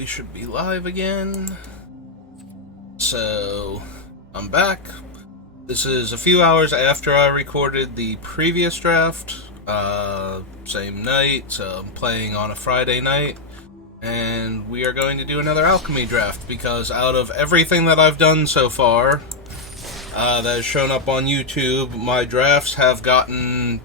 we should be live again. So, I'm back. This is a few hours after I recorded the previous draft. Same night, so I'm playing on a Friday night. And we are going to do another Alchemy draft, because out of everything that I've done so far, that has shown up on YouTube, my drafts have gotten,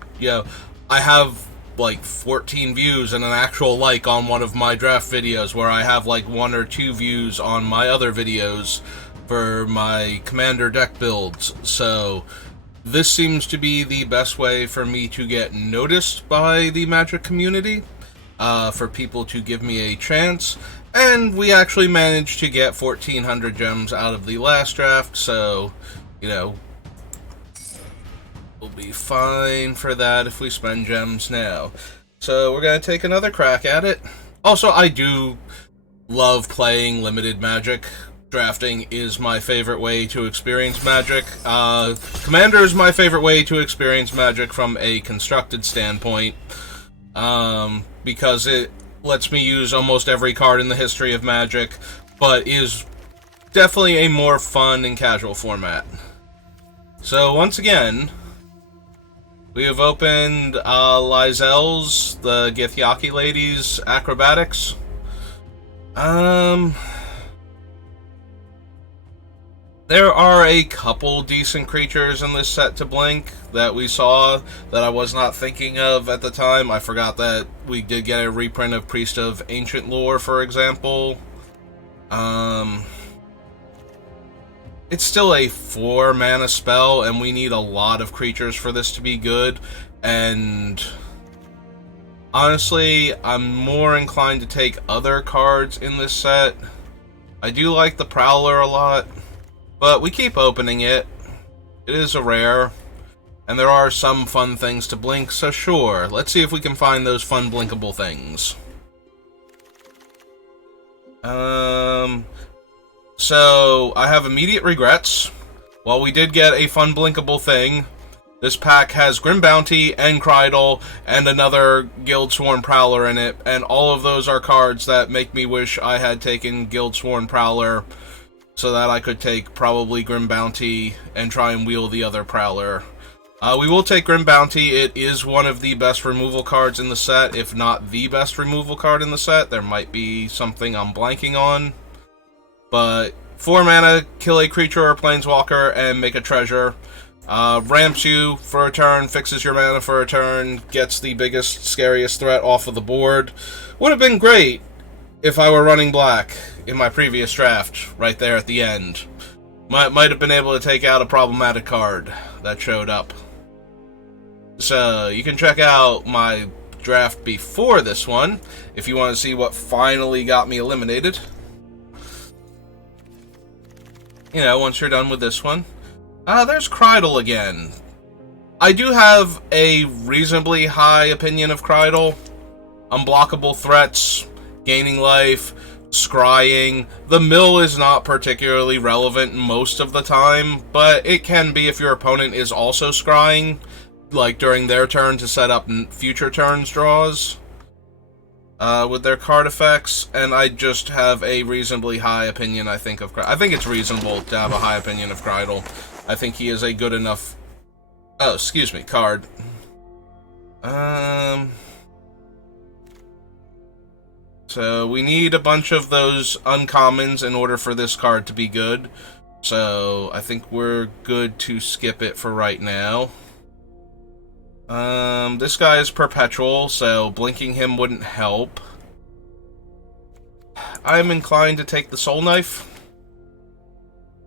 I have like 14 views and an actual like on one of my draft videos, where I have like 1 or 2 views on my other videos for my commander deck builds. So this seems to be the best way for me to get noticed by the Magic community, for people to give me a chance. And we actually managed to get 1,400 gems out of the last draft, so we'll be fine for that if we spend gems now. So we're going to take another crack at it. Also, I do love playing limited Magic. Drafting is my favorite way to experience Magic. Commander is my favorite way to experience Magic from a constructed standpoint, because it lets me use almost every card in the history of Magic, but is definitely a more fun and casual format. So once again, we have opened Lyzel's, the Githyanki Lady's Acrobatics. There are a couple decent creatures in this set to blink that we saw that I was not thinking of at the time. I forgot that we did get a reprint of Priest of Ancient Lore, for example. It's still a 4-mana spell, and we need a lot of creatures for this to be good, and honestly, I'm more inclined to take other cards in this set. I do like the Prowler a lot, but we keep opening it. It is a rare, and there are some fun things to blink, so sure, let's see if we can find those fun blinkable things. So, I have immediate regrets. While we did get a fun blinkable thing, this pack has Grim Bounty and Krydle and another Guildsworn Prowler in it, and all of those are cards that make me wish I had taken Guildsworn Prowler so that I could take probably Grim Bounty and try and wheel the other Prowler. We will take Grim Bounty. It is one of the best removal cards in the set, if not the best removal card in the set. There might be something I'm blanking on. But 4 mana, kill a creature or planeswalker and make a treasure. Ramps you for a turn, fixes your mana for a turn, gets the biggest, scariest threat off of the board. Would have been great if I were running black in my previous draft, right there at the end. Might have been able to take out a problematic card that showed up. So, you can check out my draft before this one, if you want to see what finally got me eliminated. Once you're done with this one. There's Krydle again. I do have a reasonably high opinion of Krydle. Unblockable threats, gaining life, scrying. The mill is not particularly relevant most of the time, but it can be if your opponent is also scrying, like during their turn to set up future turns draws with their card effects, and I just have a reasonably high opinion, I think, of Krydle. I think it's reasonable to have a high opinion of Krydle. I think he is a good enough... card. So, we need a bunch of those uncommons in order for this card to be good. So, I think we're good to skip it for right now. This guy is perpetual, so blinking him wouldn't help. I'm inclined to take the Soul Knife.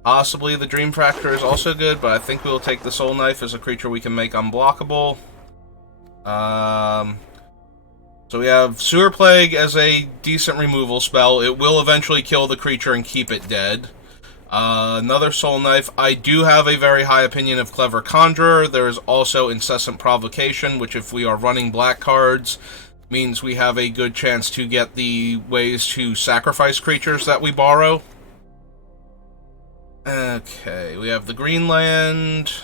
Possibly the Dream Fracture is also good, but I think we'll take the Soul Knife as a creature we can make unblockable. So we have Sewer Plague as a decent removal spell. It will eventually kill the creature and keep it dead. Another Soul Knife. I do have a very high opinion of Clever Conjurer. There is also Incessant Provocation, which if we are running black cards, means we have a good chance to get the ways to sacrifice creatures that we borrow. Okay, we have the Greenland.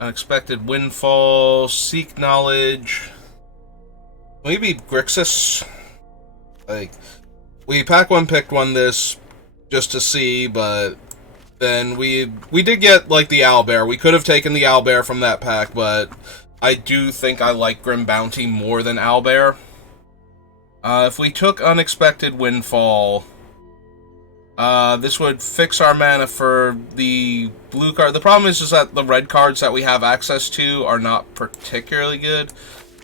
Unexpected Windfall, Seek Knowledge. Maybe Grixis. Like, we pack one, picked one this just to see, but then we did get, like, the owlbear. We could have taken the owlbear from that pack, but I do think I like Grim Bounty more than owlbear. If we took Unexpected Windfall, this would fix our mana for the blue card. The problem is that the red cards that we have access to are not particularly good.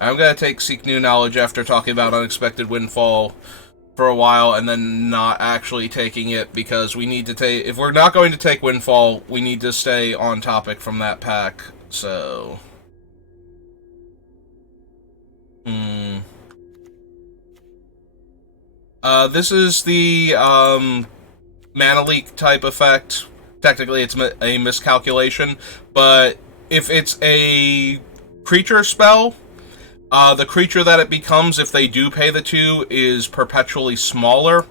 I'm going to take Seek New Knowledge after talking about Unexpected Windfall for a while, and then not actually taking it, because we need to take... If we're not going to take Windfall, we need to stay on topic from that pack, so... This is the, mana leak type effect. Technically, it's a miscalculation, but if it's a creature spell... the creature that it becomes, if they do pay the 2, is perpetually smaller.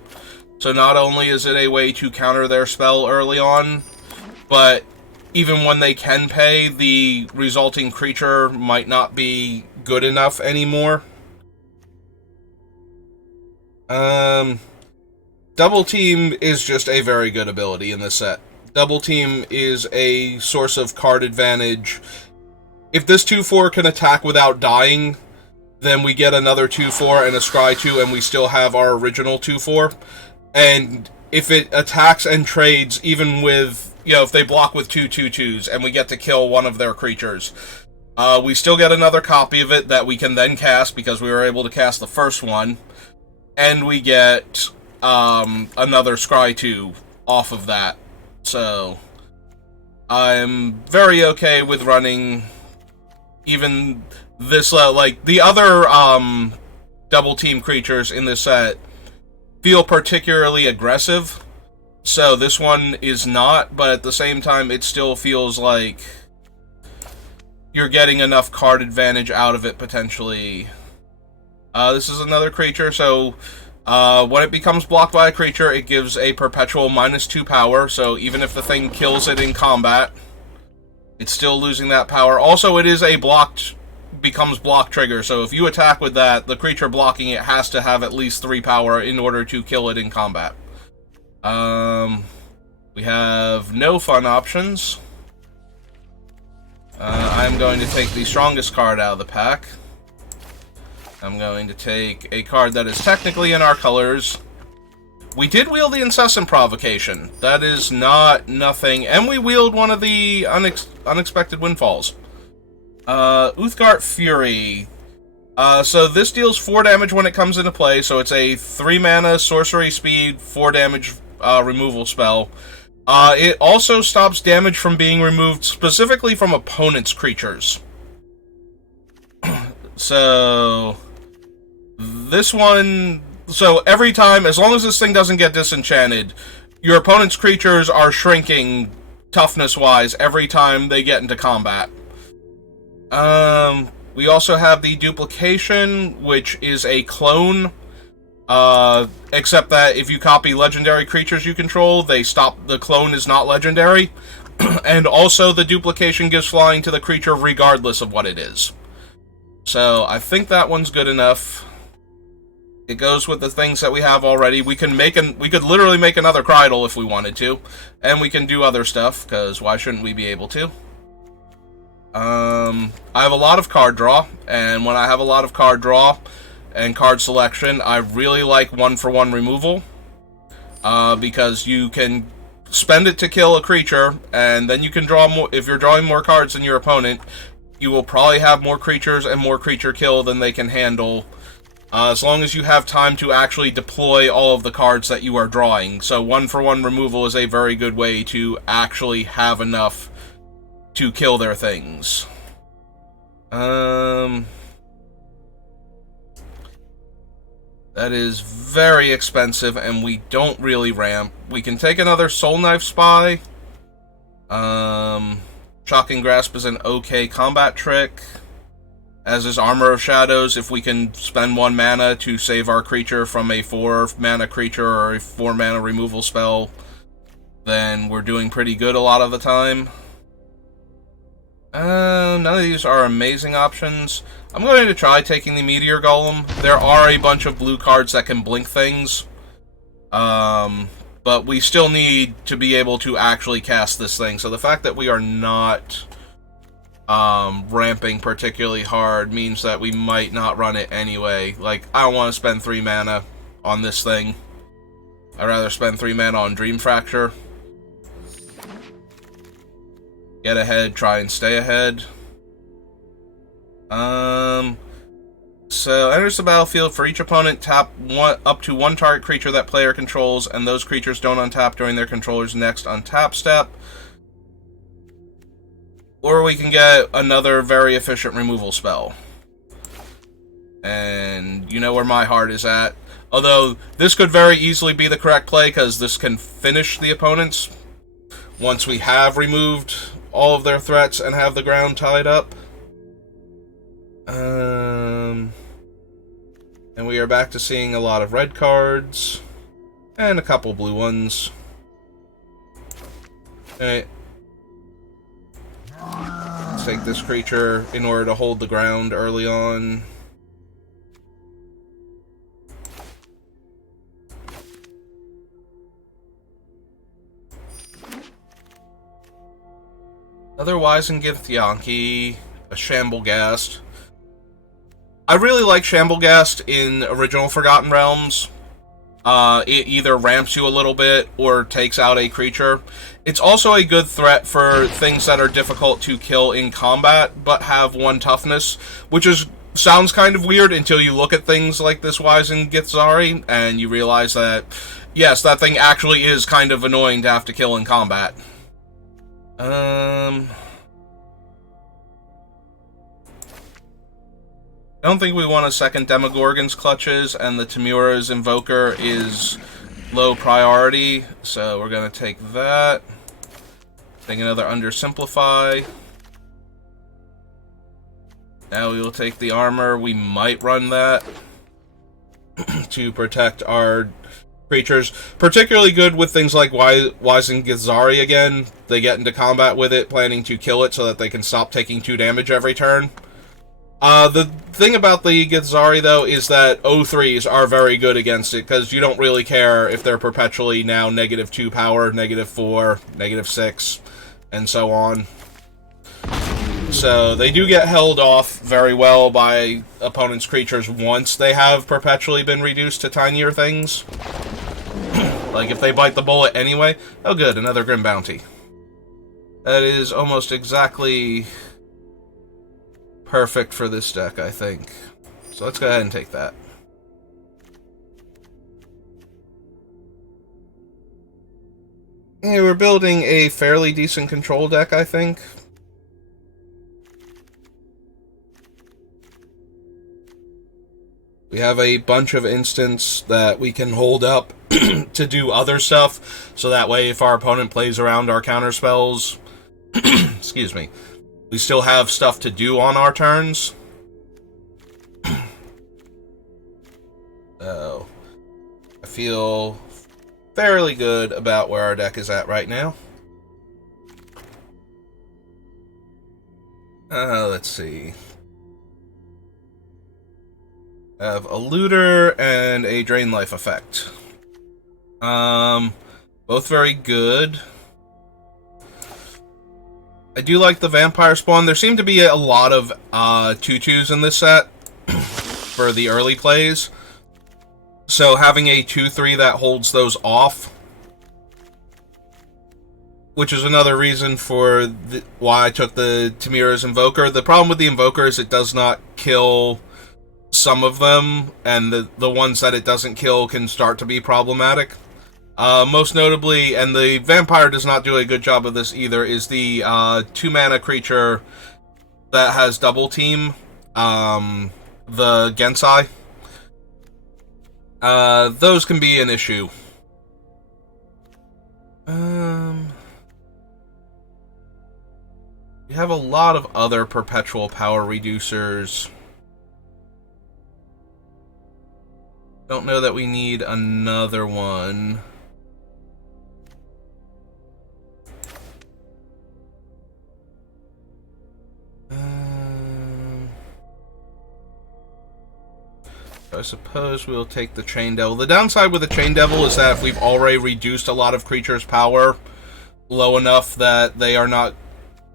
So not only is it a way to counter their spell early on, but even when they can pay, the resulting creature might not be good enough anymore. Double Team is just a very good ability in this set. Double Team is a source of card advantage. If this 2/4 can attack without dying, then we get another 2/4 and a Scry 2, and we still have our original 2/4. And if it attacks and trades, even with, you know, if they block with 2 2/2s, and we get to kill one of their creatures, we still get another copy of it that we can then cast, because we were able to cast the first one, and we get another Scry 2 off of that. So, I'm very okay with running even this, like, the other double team creatures in this set feel particularly aggressive, so this one is not, but at the same time it still feels like you're getting enough card advantage out of it, potentially. This is another creature, so when it becomes blocked by a creature, it gives a perpetual -2 power, so even if the thing kills it in combat, it's still losing that power. Also, it is a becomes block trigger, so if you attack with that, the creature blocking it has to have at least 3 power in order to kill it in combat. We have no fun options. I'm going to take the strongest card out of the pack. I'm going to take a card that is technically in our colors. We did wield the Incessant Provocation. That is not nothing. And we wield one of the Unexpected Windfalls. Uthgardt Fury. So this deals 4 damage when it comes into play, so it's a 3 mana, sorcery speed, 4 damage removal spell. It also stops damage from being removed specifically from opponents' creatures. So, this one... So, every time, as long as this thing doesn't get disenchanted, your opponent's creatures are shrinking toughness-wise every time they get into combat. We also have the Duplication, which is a clone, except that if you copy legendary creatures you control, the clone is not legendary, and also the Duplication gives flying to the creature regardless of what it is. So, I think that one's good enough. It goes with the things that we have already. We could literally make another Krydle if we wanted to, and we can do other stuff, because why shouldn't we be able to? I have a lot of card draw, and when I have a lot of card draw and card selection, I really like 1-for-1 removal, because you can spend it to kill a creature, and then you can draw more. If you're drawing more cards than your opponent, you will probably have more creatures and more creature kill than they can handle, as long as you have time to actually deploy all of the cards that you are drawing. So 1-for-1 removal is a very good way to actually have enough to kill their things. That is very expensive, and we don't really ramp. We can take another Soul Knife Spy. Shocking Grasp is an okay combat trick, as is Armor of Shadows, if we can spend 1 mana to save our creature from a 4-mana creature or a 4-mana removal spell, then we're doing pretty good a lot of the time. None of these are amazing options. I'm going to try taking the Meteor Golem. There are a bunch of blue cards that can blink things. But we still need to be able to actually cast this thing. So the fact that we are not ramping particularly hard means that we might not run it anyway. Like, I don't want to spend 3 mana on this thing. I'd rather spend 3 mana on Dream Fracture. Get ahead, try and stay ahead. So, enters the battlefield. For each opponent, tap up to 1 target creature that player controls, and those creatures don't untap during their controller's next untap step. Or we can get another very efficient removal spell. And you know where my heart is at. Although, this could very easily be the correct play, because this can finish the opponents once we have removed all of their threats and have the ground tied up. And we are back to seeing a lot of red cards. And a couple blue ones. Alright. Let's take this creature in order to hold the ground early on. Otherwise, in Githyanki, a Shamblegast. I really like Shamblegast in original Forgotten Realms. It either ramps you a little bit or takes out a creature. It's also a good threat for things that are difficult to kill in combat, but have 1 toughness, which sounds kind of weird until you look at things like this Wizened Githzari, and you realize that, yes, that thing actually is kind of annoying to have to kill in combat. I don't think we want a second Demogorgon's Clutches, and the Tamura's Invoker is low priority, so we're going to take that. Take another Undersimplify. Now we will take the armor. We might run that to protect our creatures. Particularly good with things like Wizened Githzari again. They get into combat with it, planning to kill it so that they can stop taking 2 damage every turn. The thing about the Githzari, though, is that O3s are very good against it, because you don't really care if they're perpetually now -2 power, -4, -6, and so on. So they do get held off very well by opponents' creatures once they have perpetually been reduced to tinier things. Like, if they bite the bullet anyway. Oh good, another Grim Bounty. That is almost exactly perfect for this deck, I think. So let's go ahead and take that. Yeah, we're building a fairly decent control deck, I think. We have a bunch of instants that we can hold up to do other stuff, so that way if our opponent plays around our counterspells, excuse me, we still have stuff to do on our turns. So, I feel fairly good about where our deck is at right now. Let's see. I have a Looter and a Drain Life effect. Both very good. I do like the Vampire Spawn. There seem to be a lot of 2/2s in this set for the early plays. So having a 2/3 that holds those off, which is another reason for why I took the Tamura's Invoker. The problem with the Invoker is it does not kill some of them, and the ones that it doesn't kill can start to be problematic. Most notably, and the Vampire does not do a good job of this either, is the 2-mana creature that has double team, the Gensai. Those can be an issue. We have a lot of other perpetual power reducers. Don't know that we need another one. I suppose we'll take the Chain Devil. The downside with the Chain Devil is that if we've already reduced a lot of creatures' power low enough that they are not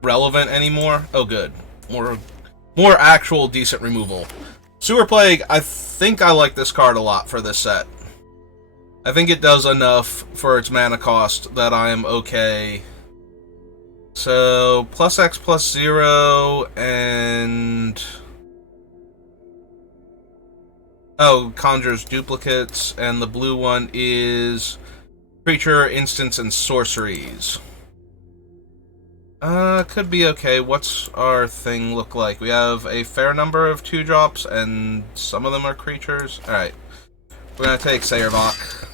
relevant anymore. Oh, good. More actual decent removal. Sewer Plague, I think I like this card a lot for this set. I think it does enough for its mana cost that I am okay. So, plus X plus 0, and... oh, conjures duplicates, and the blue one is creature, instants, and sorceries. Could be okay. What's our thing look like? We have a fair number of 2-drops, and some of them are creatures. Alright. We're gonna take Sayervok.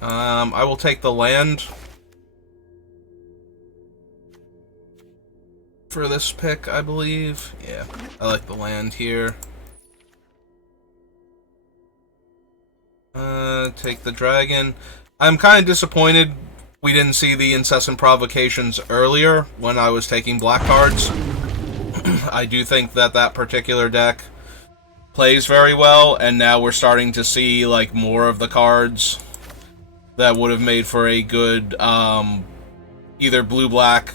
I will take the land for this pick, I believe. Yeah, I like the land here. Take the dragon. I'm kind of disappointed we didn't see the incessant provocations earlier when I was taking black cards. I do think that that particular deck plays very well, and now we're starting to see like more of the cards that would have made for a good either blue-black,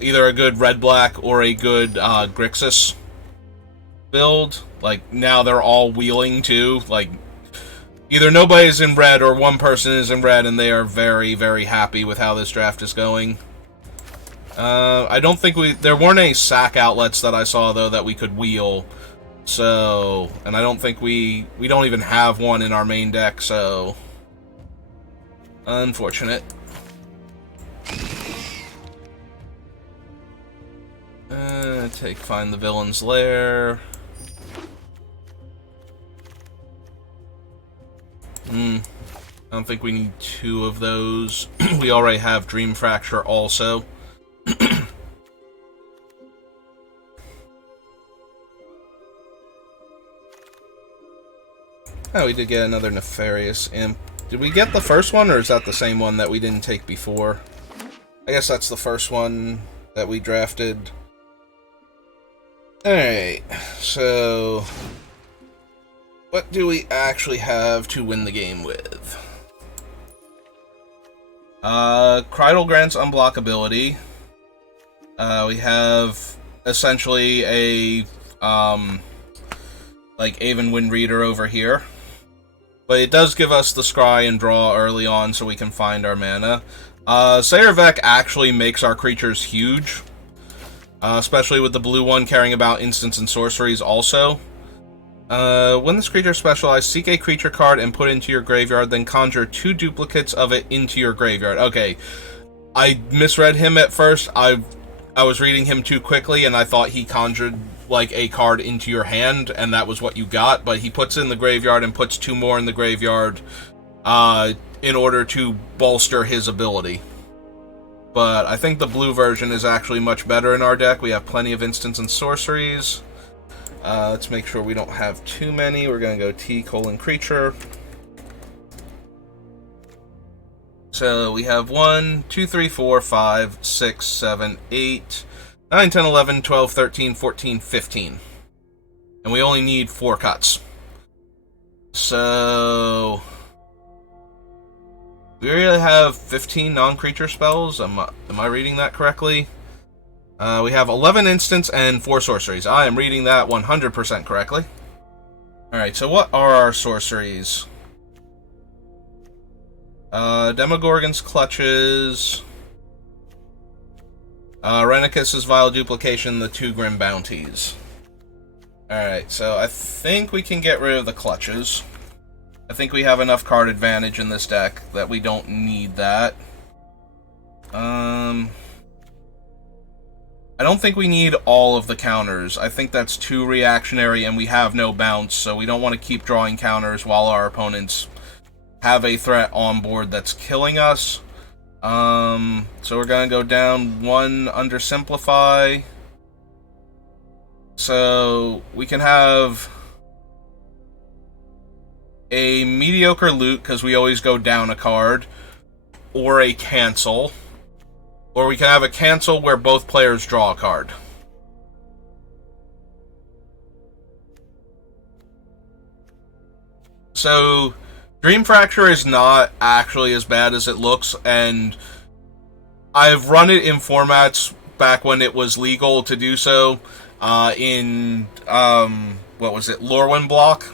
either a good red-black or a good Grixis build. Like, now they're all wheeling too. Like, either nobody's in red or one person is in red, and they are very, very happy with how this draft is going. I don't think there weren't any sack outlets that I saw, though, that we could wheel. So, and I don't think we don't even have one in our main deck, so... unfortunate. Find the villain's lair. I don't think we need 2 of those. We already have Dream Fracture also. Oh, we did get another Nefarious Imp. Did we get the first one, or is that the same one that we didn't take before? I guess that's the first one that we drafted. Alright, so... what do we actually have to win the game with? Krydle grants unblockability. We have essentially a, like, Aven Wind Reader over here. But it does give us the scry and draw early on so we can find our mana. Sayervek actually makes our creatures huge. Especially with the blue one caring about instants and sorceries also. When this creature is specialized, seek a creature card and put it into your graveyard, then conjure 2 duplicates of it into your graveyard. Okay, I misread him at first. I was reading him too quickly, and I thought he conjured, like, a card into your hand, and that was what you got, but he puts it in the graveyard and puts 2 more in the graveyard, in order to bolster his ability. But I think the blue version is actually much better in our deck. We have plenty of instants and sorceries. Let's make sure we don't have too many. We're going to go T:creature. So we have 1, 2, 3, 4, 5, 6, 7, 8, 9, 10, 11, 12, 13, 14, 15. And we only need 4 cuts. So... we really have 15 non-creature spells. Am I reading that correctly? We have 11 instants and 4 sorceries. I am reading that 100% correctly. Alright, so what are our sorceries? Demogorgon's Clutches. Renicus's Vile Duplication, the 2 Grim Bounties. Alright, so I think we can get rid of the Clutches. I think we have enough card advantage in this deck that we don't need that. I don't think we need all of the counters. I think that's too reactionary, and we have no bounce, so we don't want to keep drawing counters while our opponents have a threat on board that's killing us. So we're going to go down 1 under Simplify. So we can have a mediocre loot, because we always go down a card, or a cancel. Or we can have a cancel where both players draw a card. So, Dream Fracture is not actually as bad as it looks, and I've run it in formats back when it was legal to do so, in, what was it, Lorwyn block,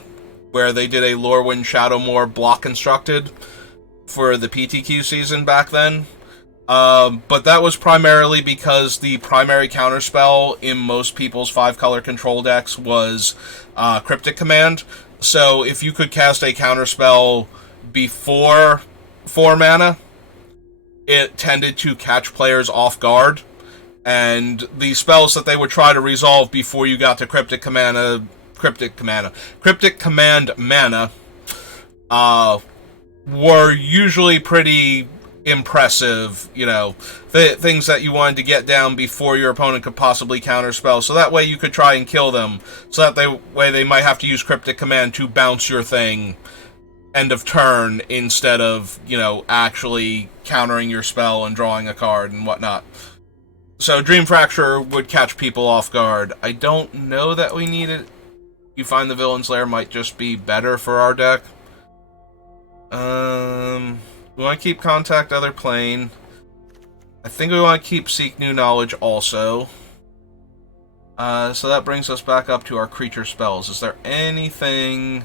where they did a Lorwyn Shadowmoor block constructed for the PTQ season back then. But that was primarily because the primary counterspell in most people's 5-color control decks was Cryptic Command. So if you could cast a counterspell before 4 mana, it tended to catch players off guard. And the spells that they would try to resolve before you got to Cryptic Command mana were usually pretty impressive, you know, things that you wanted to get down before your opponent could possibly counterspell, so that way you could try and kill them, so that way they might have to use Cryptic Command to bounce your thing end of turn, instead of, you know, actually countering your spell and drawing a card and whatnot. So Dream Fracture would catch people off guard. I don't know that we need it. You Find the Villain's Lair might just be better for our deck. We want to keep Contact Other Plane. I think we want to keep Seek New Knowledge also. So that brings us back up to our creature spells. Is there anything...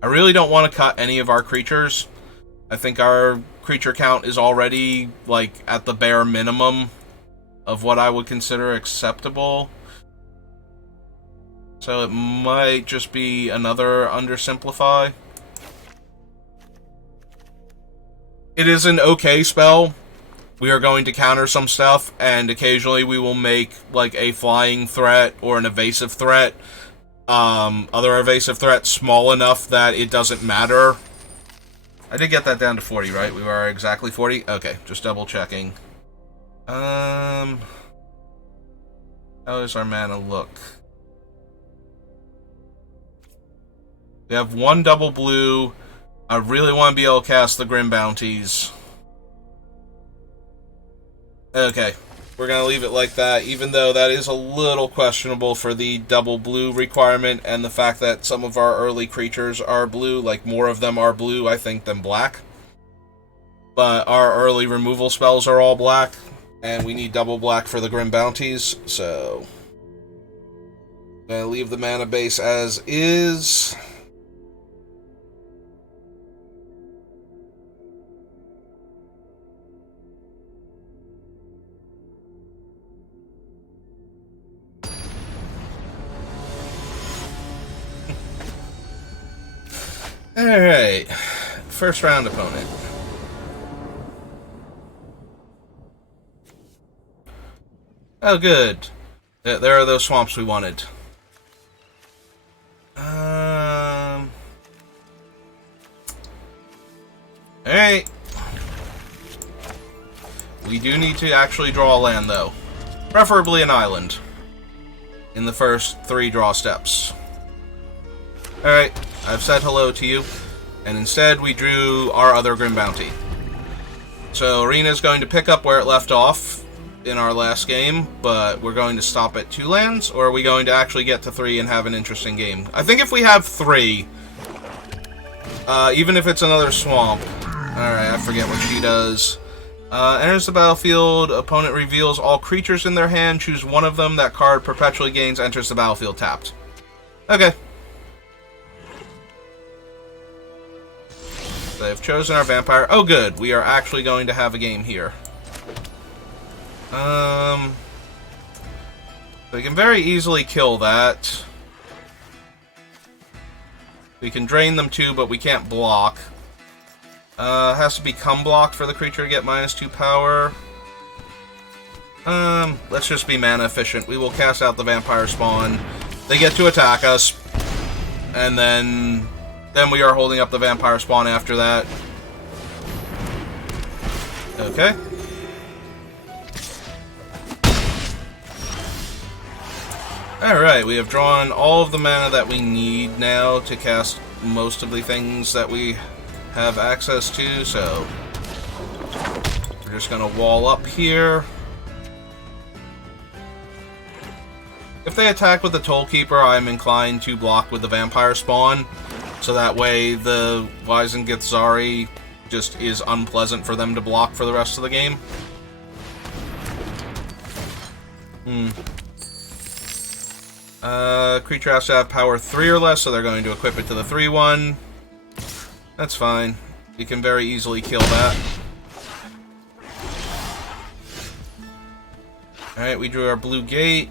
I really don't want to cut any of our creatures. I think our creature count is already, like, at the bare minimum of what I would consider acceptable. So it might just be another Undersimplify. It is an okay spell. We are going to counter some stuff, and occasionally we will make, like, a flying threat or an evasive threat. Other evasive threat small enough that it doesn't matter. I did get that down to 40, right? We were exactly 40? Okay, just double checking. How does our mana look? We have 1 double blue. I really want to be able to cast the Grim Bounties. Okay, we're going to leave it like that, even though that is a little questionable for the double blue requirement, and the fact that some of our early creatures are blue, like more of them are blue, I think, than black. But our early removal spells are all black, and we need double black for the Grim Bounties, so... I'm going to leave the mana base as is. Alright, first round opponent. Oh, good. There are those swamps we wanted. Alright. We do need to actually draw a land, though. Preferably an island. In the first 3 draw steps. Alright. I've said hello to you, and instead we drew our other Grim Bounty. So Arena's going to pick up where it left off in our last game, but we're going to stop at 2 lands, or are we going to actually get to 3 and have an interesting game? I think if we have 3, even if it's another swamp. Alright, I forget what she does. Enters the battlefield, opponent reveals all creatures in their hand, choose one of them, that card perpetually gains, enters the battlefield tapped. Okay. They've chosen our vampire. Oh, good. We are actually going to have a game here. We can very easily kill that. We can drain them too, but we can't block. Has to become blocked for the creature to get -2 power. Let's just be mana efficient. We will cast out the vampire spawn. They get to attack us. And then we are holding up the vampire spawn after that. Okay. Alright, we have drawn all of the mana that we need now to cast most of the things that we have access to, so we're just going to wall up here. If they attack with the Tollkeeper, I'm inclined to block with the Vampire Spawn, so that way the Weisengithzari just is unpleasant for them to block for the rest of the game. Creature has to have power 3 or less, so they're going to equip it to the 3/1. That's fine. You can very easily kill that. Alright, we drew our blue gate.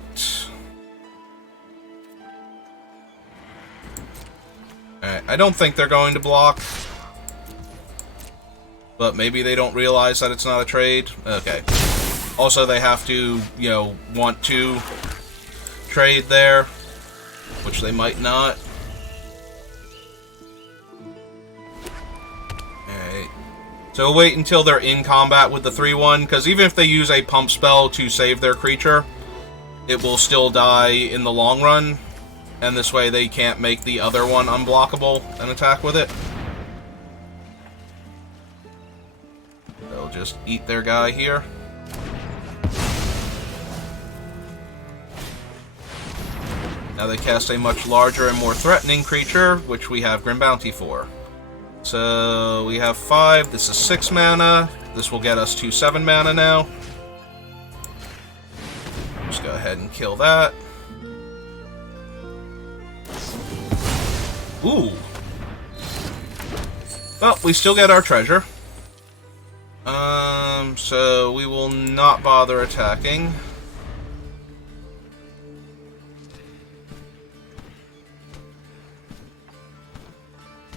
Alright, I don't think they're going to block. But maybe they don't realize that it's not a trade. Okay. Also, they have to, you know, want to trade there, which they might not. Alright. So we'll wait until they're in combat with the 3/1, because even if they use a pump spell to save their creature, it will still die in the long run, and this way they can't make the other one unblockable and attack with it. They'll just eat their guy here. Now they cast a much larger and more threatening creature, which we have Grim Bounty for. So we have 5, this is 6 mana. This will get us to 7 mana now. Just go ahead and kill that. Ooh. Well, we still get our treasure. So we will not bother attacking.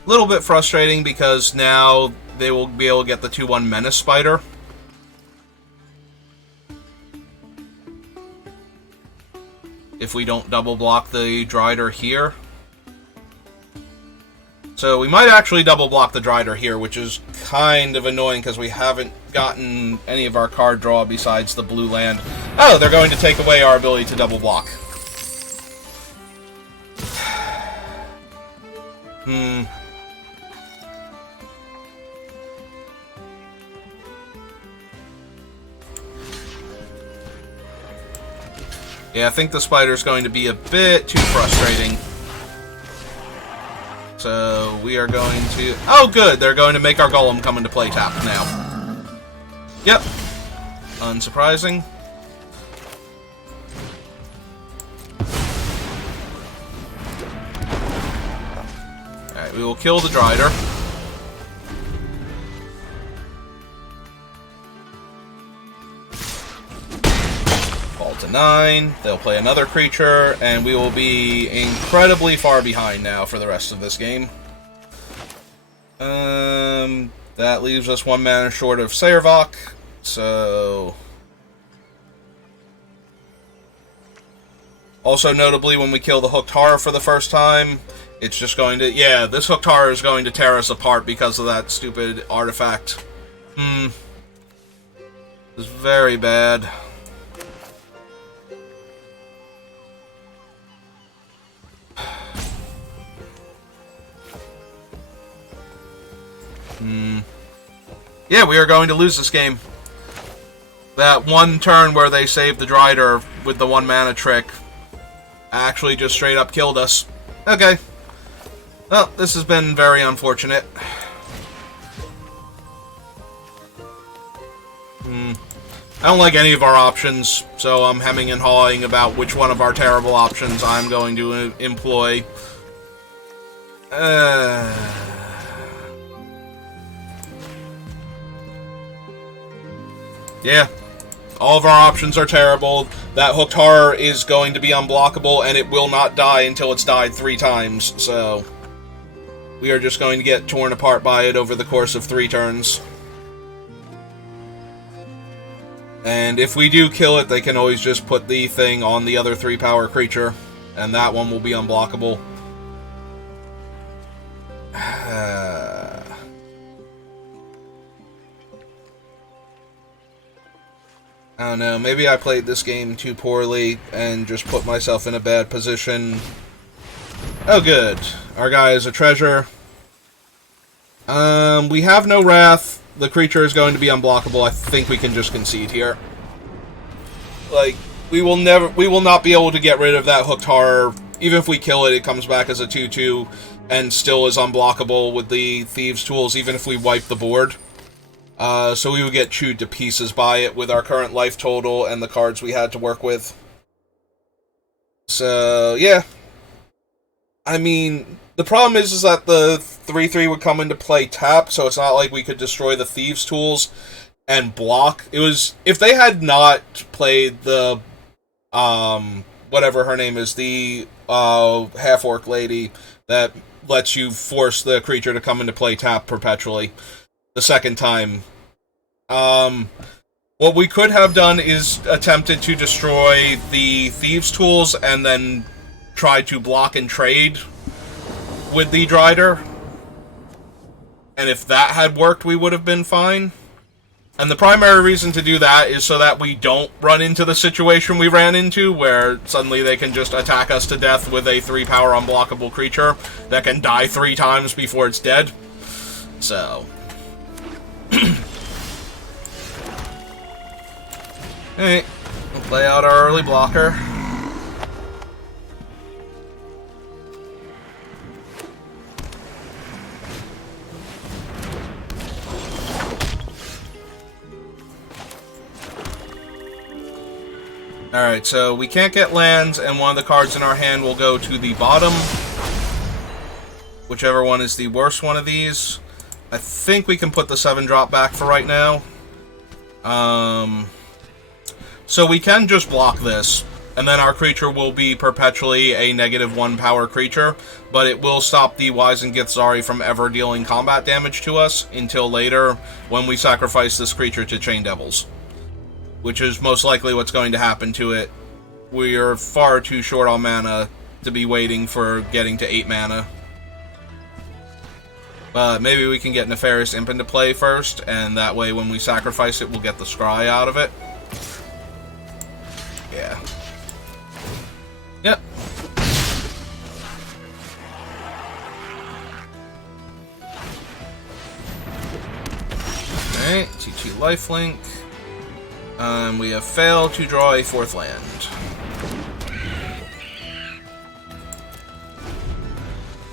A little bit frustrating because now they will be able to get the 2/1 Menace Spider. If we don't double block the Drider here. So we might actually double block the Drider here, which is kind of annoying because we haven't gotten any of our card draw besides the blue land. Oh, they're going to take away our ability to double block. Yeah, I think the spider's going to be a bit too frustrating. So we are going to... Oh, good! They're going to make our golem come into play tapped now. Yep. Unsurprising. Alright, we will kill the Drider. Fall to 9. They'll play another creature, and we will be incredibly far behind now for the rest of this game. That leaves us 1 mana short of Servok, so... Also, notably, when we kill the Hooked Horror for the first time, it's just going to... Yeah, this Hooked Horror is going to tear us apart because of that stupid artifact. It's very bad. Yeah, we are going to lose this game. That one turn where they saved the Drider with the 1 mana trick actually just straight up killed us. Okay. Well, this has been very unfortunate. I don't like any of our options, so I'm hemming and hawing about which one of our terrible options I'm going to employ. Yeah, all of our options are terrible. That Hooked Horror is going to be unblockable, and it will not die until it's died 3 times, so... We are just going to get torn apart by it over the course of 3 turns. And if we do kill it, they can always just put the thing on the other 3-power creature, and that one will be unblockable. I don't know, maybe I played this game too poorly and just put myself in a bad position. Oh good, our guy is a treasure. We have no Wrath, the creature is going to be unblockable, I think we can just concede here. Like, we will not be able to get rid of that hooked horror. Even if we kill it, it comes back as a 2/2 and still is unblockable with the Thieves' Tools, even if we wipe the board. So we would get chewed to pieces by it with our current life total and the cards we had to work with. So, yeah. I mean, the problem is that the 3/3 would come into play tap, so it's not like we could destroy the Thieves' Tools and block. It was, if they had not played the, whatever her name is, the, half-orc lady that lets you force the creature to come into play tap perpetually the second time. What we could have done is attempted to destroy the Thieves' Tools and then try to block and trade with the Drider. And if that had worked, we would have been fine. And the primary reason to do that is so that we don't run into the situation we ran into, where suddenly they can just attack us to death with a 3-power unblockable creature that can die 3 times before it's dead. So... Alright, we'll play out our early blocker. Alright, so we can't get lands, and one of the cards in our hand will go to the bottom. Whichever one is the worst one of these. I think we can put the 7-drop back for right now. So we can just block this, and then our creature will be perpetually a -1 power creature, but it will stop the Wizened Githzari from ever dealing combat damage to us until later when we sacrifice this creature to Chain Devils. Which is most likely what's going to happen to it. We are far too short on mana to be waiting for getting to 8 mana. But maybe we can get Nefarious Imp into play first, and that way when we sacrifice it, we'll get the Scry out of it. Yeah. Yep. Alright, 2/2 lifelink. We have failed to draw a 4th land.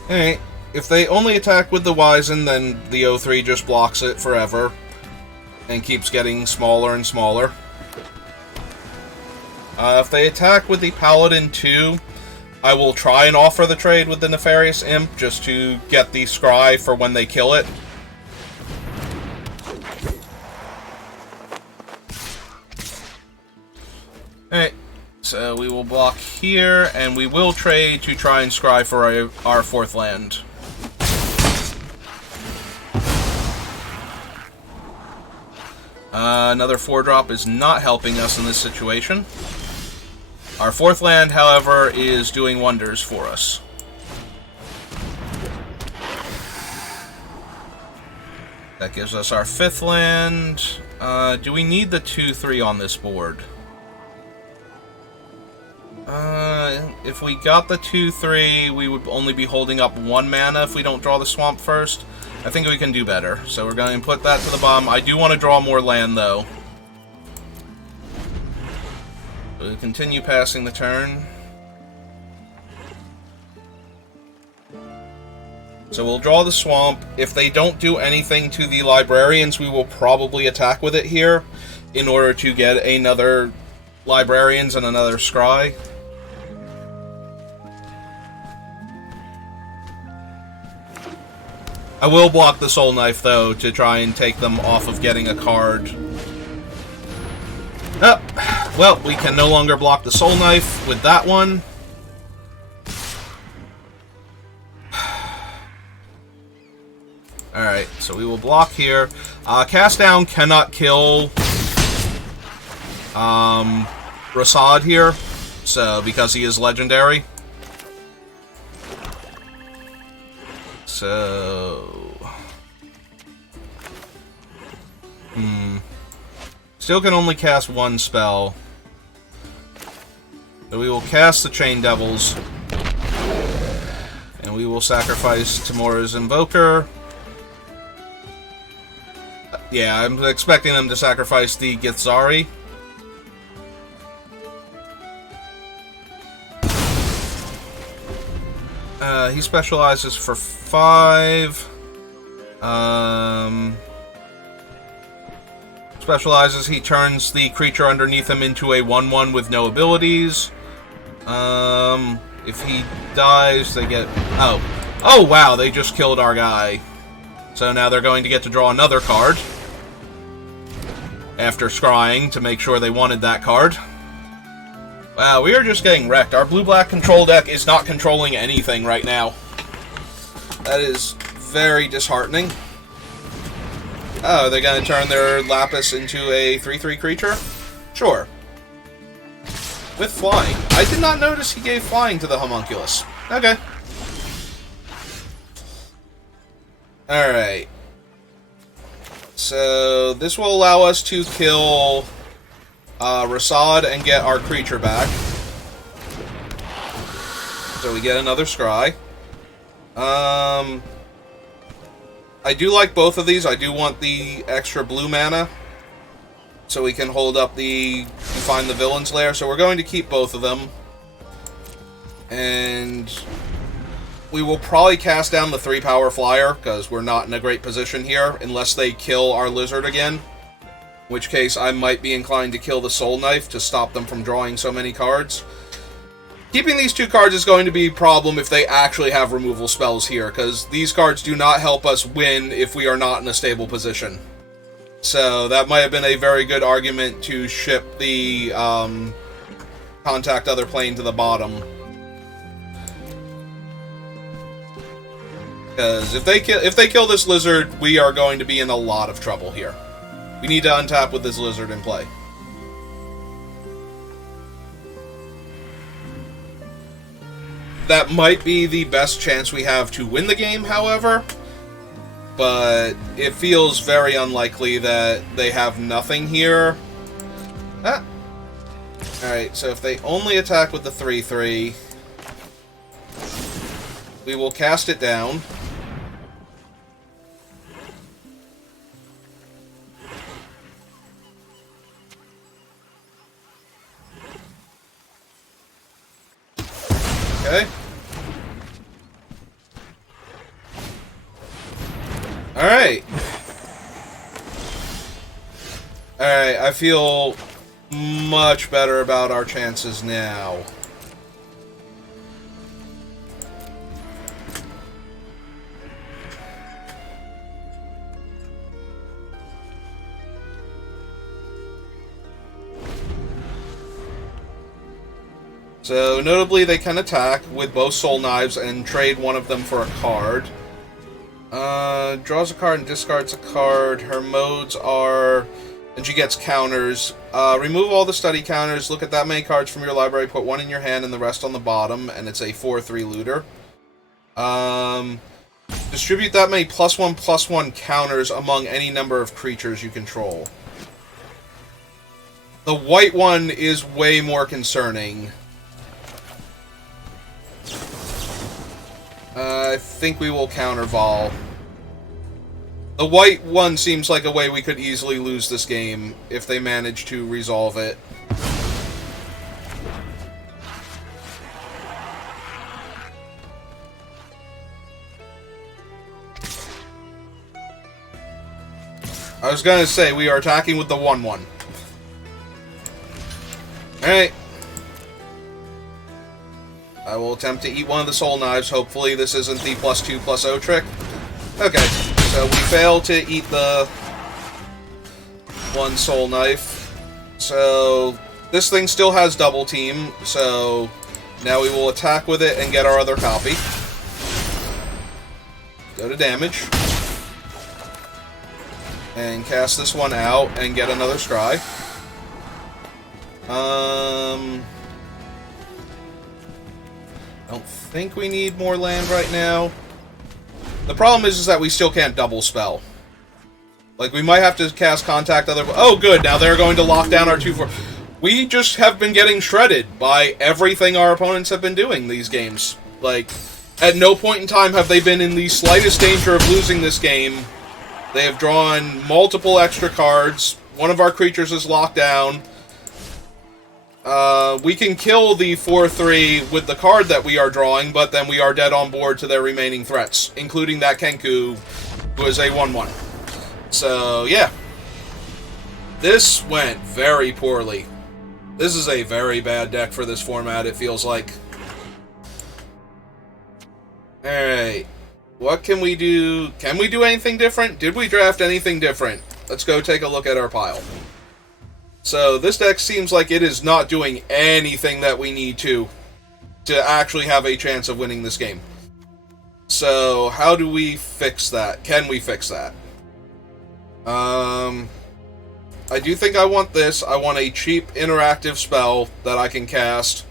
Alright, if they only attack with the Wizen, then the 0/3 just blocks it forever. And keeps getting smaller and smaller. If they attack with the Paladin 2, I will try and offer the trade with the Nefarious Imp, just to get the Scry for when they kill it. Alright, so we will block here, and we will trade to try and scry for our 4th land. Another 4-drop is not helping us in this situation. Our 4th land, however, is doing wonders for us. That gives us our 5th land. Do we need the 2/3 on this board? If we got the 2/3, we would only be holding up 1 mana if we don't draw the swamp first. I think we can do better, so we're going to put that to the bottom. I do want to draw more land, though. We'll continue passing the turn. So we'll draw the swamp. If they don't do anything to the librarians, we will probably attack with it here in order to get another librarians and another scry. I will block the Soul Knife, though, to try and take them off of getting a card. Oh, well, we can no longer block the Soul Knife with that one. Alright, so we will block here. Cast Down cannot kill Rasad here, so because he is legendary. So... Still can only cast 1 spell. So we will cast the Chain Devils. And we will sacrifice Tamora's Invoker. Yeah, I'm expecting them to sacrifice the Githzari. He specializes for 5. Specializes, he turns the creature underneath him into a 1/1 with no abilities. If he dies, they get... Oh. Oh, wow, they just killed our guy. So now they're going to get to draw another card. After scrying to make sure they wanted that card. Wow, we are just getting wrecked. Our blue-black control deck is not controlling anything right now. That is very disheartening. Oh, they're going to turn their Lapis into a 3/3 creature? Sure. With flying. I did not notice he gave flying to the homunculus. Okay. Alright. So, this will allow us to kill Rasad and get our creature back. So we get another scry. I do like both of these. I do want the extra blue mana, so we can hold up find the villain's lair. So we're going to keep both of them. And we will probably cast down the 3-power flyer, because we're not in a great position here, unless they kill our lizard again. In which case, I might be inclined to kill the Soul Knife to stop them from drawing so many cards. Keeping these 2 cards is going to be a problem if they actually have removal spells here, because these cards do not help us win if we are not in a stable position. So that might have been a very good argument to ship the Contact Other Plane to the bottom. Because if they kill this lizard, we are going to be in a lot of trouble here. We need to untap with this lizard in play. That might be the best chance we have to win the game, however. But it feels very unlikely that they have nothing here. Ah. Alright, so if they only attack with the 3/3, we will cast it down. Okay. Alright. Alright, I feel much better about our chances now. So, notably, they can attack with both Soul Knives and trade one of them for a card. Draws a card and discards a card. Her modes are... And she gets counters. Remove all the study counters. Look at that many cards from your library. Put one in your hand and the rest on the bottom. And it's a 4/3 looter. Distribute that many +1/+1 counters among any number of creatures you control. The white one is way more concerning. I think we will counter Vol. The white one seems like a way we could easily lose this game if they manage to resolve it. I was gonna say, we are attacking with the 1/1. Alright. I will attempt to eat one of the Soul Knives. Hopefully this isn't the +2/+0 trick. Okay, so we fail to eat the one Soul Knife. So this thing still has double team, so now we will attack with it and get our other copy. Go to damage. And cast this one out and get another scry. I don't think we need more land right now. The problem is that we still can't double spell. Like, we might have to cast Contact Other... Oh, good, now they're going to lock down our 2/4. We just have been getting shredded by everything our opponents have been doing these games. Like, at no point in time have they been in the slightest danger of losing this game. They have drawn multiple extra cards. One of our creatures is locked down. We can kill the 4/3 with the card that we are drawing, but then we are dead on board to their remaining threats, including that Kenku, who is a 1/1. So, yeah. This went very poorly. This is a very bad deck for this format, it feels like. Alright. What can we do? Can we do anything different? Did we draft anything different? Let's go take a look at our pile. So, this deck seems like it is not doing anything that we need to actually have a chance of winning this game. So, how do we fix that? Can we fix that? I do think I want this. I want a cheap interactive spell that I can cast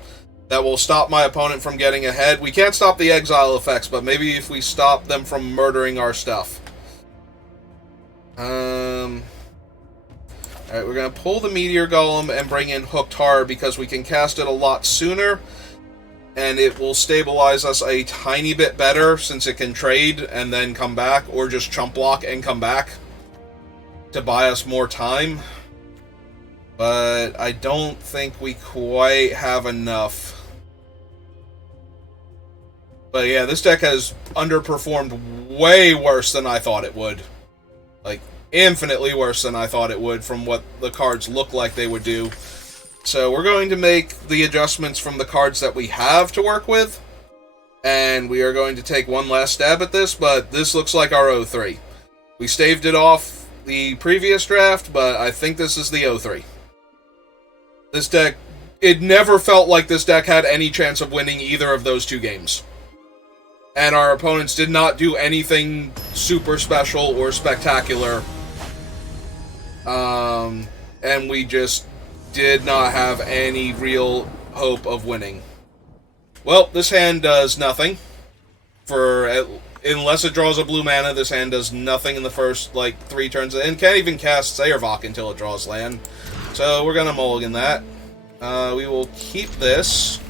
that will stop my opponent from getting ahead. We can't stop the exile effects, but maybe if we stop them from murdering our stuff. Alright, we're going to pull the Meteor Golem and bring in Hooked Horror because we can cast it a lot sooner, and it will stabilize us a tiny bit better since it can trade and then come back, or just chump block and come back to buy us more time. But I don't think we quite have enough. But yeah, this deck has underperformed way worse than I thought it would. Like, infinitely worse than I thought it would from what the cards look like they would do. So we're going to make the adjustments from the cards that we have to work with. And we are going to take one last stab at this, but this looks like our 0-3. We staved it off the previous draft, but I think this is the 0-3. This deck, it never felt like this deck had any chance of winning either of those two games. And our opponents did not do anything super special or spectacular. And we just did not have any real hope of winning. Well, this hand does nothing. Unless it draws a blue mana, this hand does nothing in the first, 3 turns. And can't even cast Sayervok until it draws land. So we're going to mulligan that. We will keep this.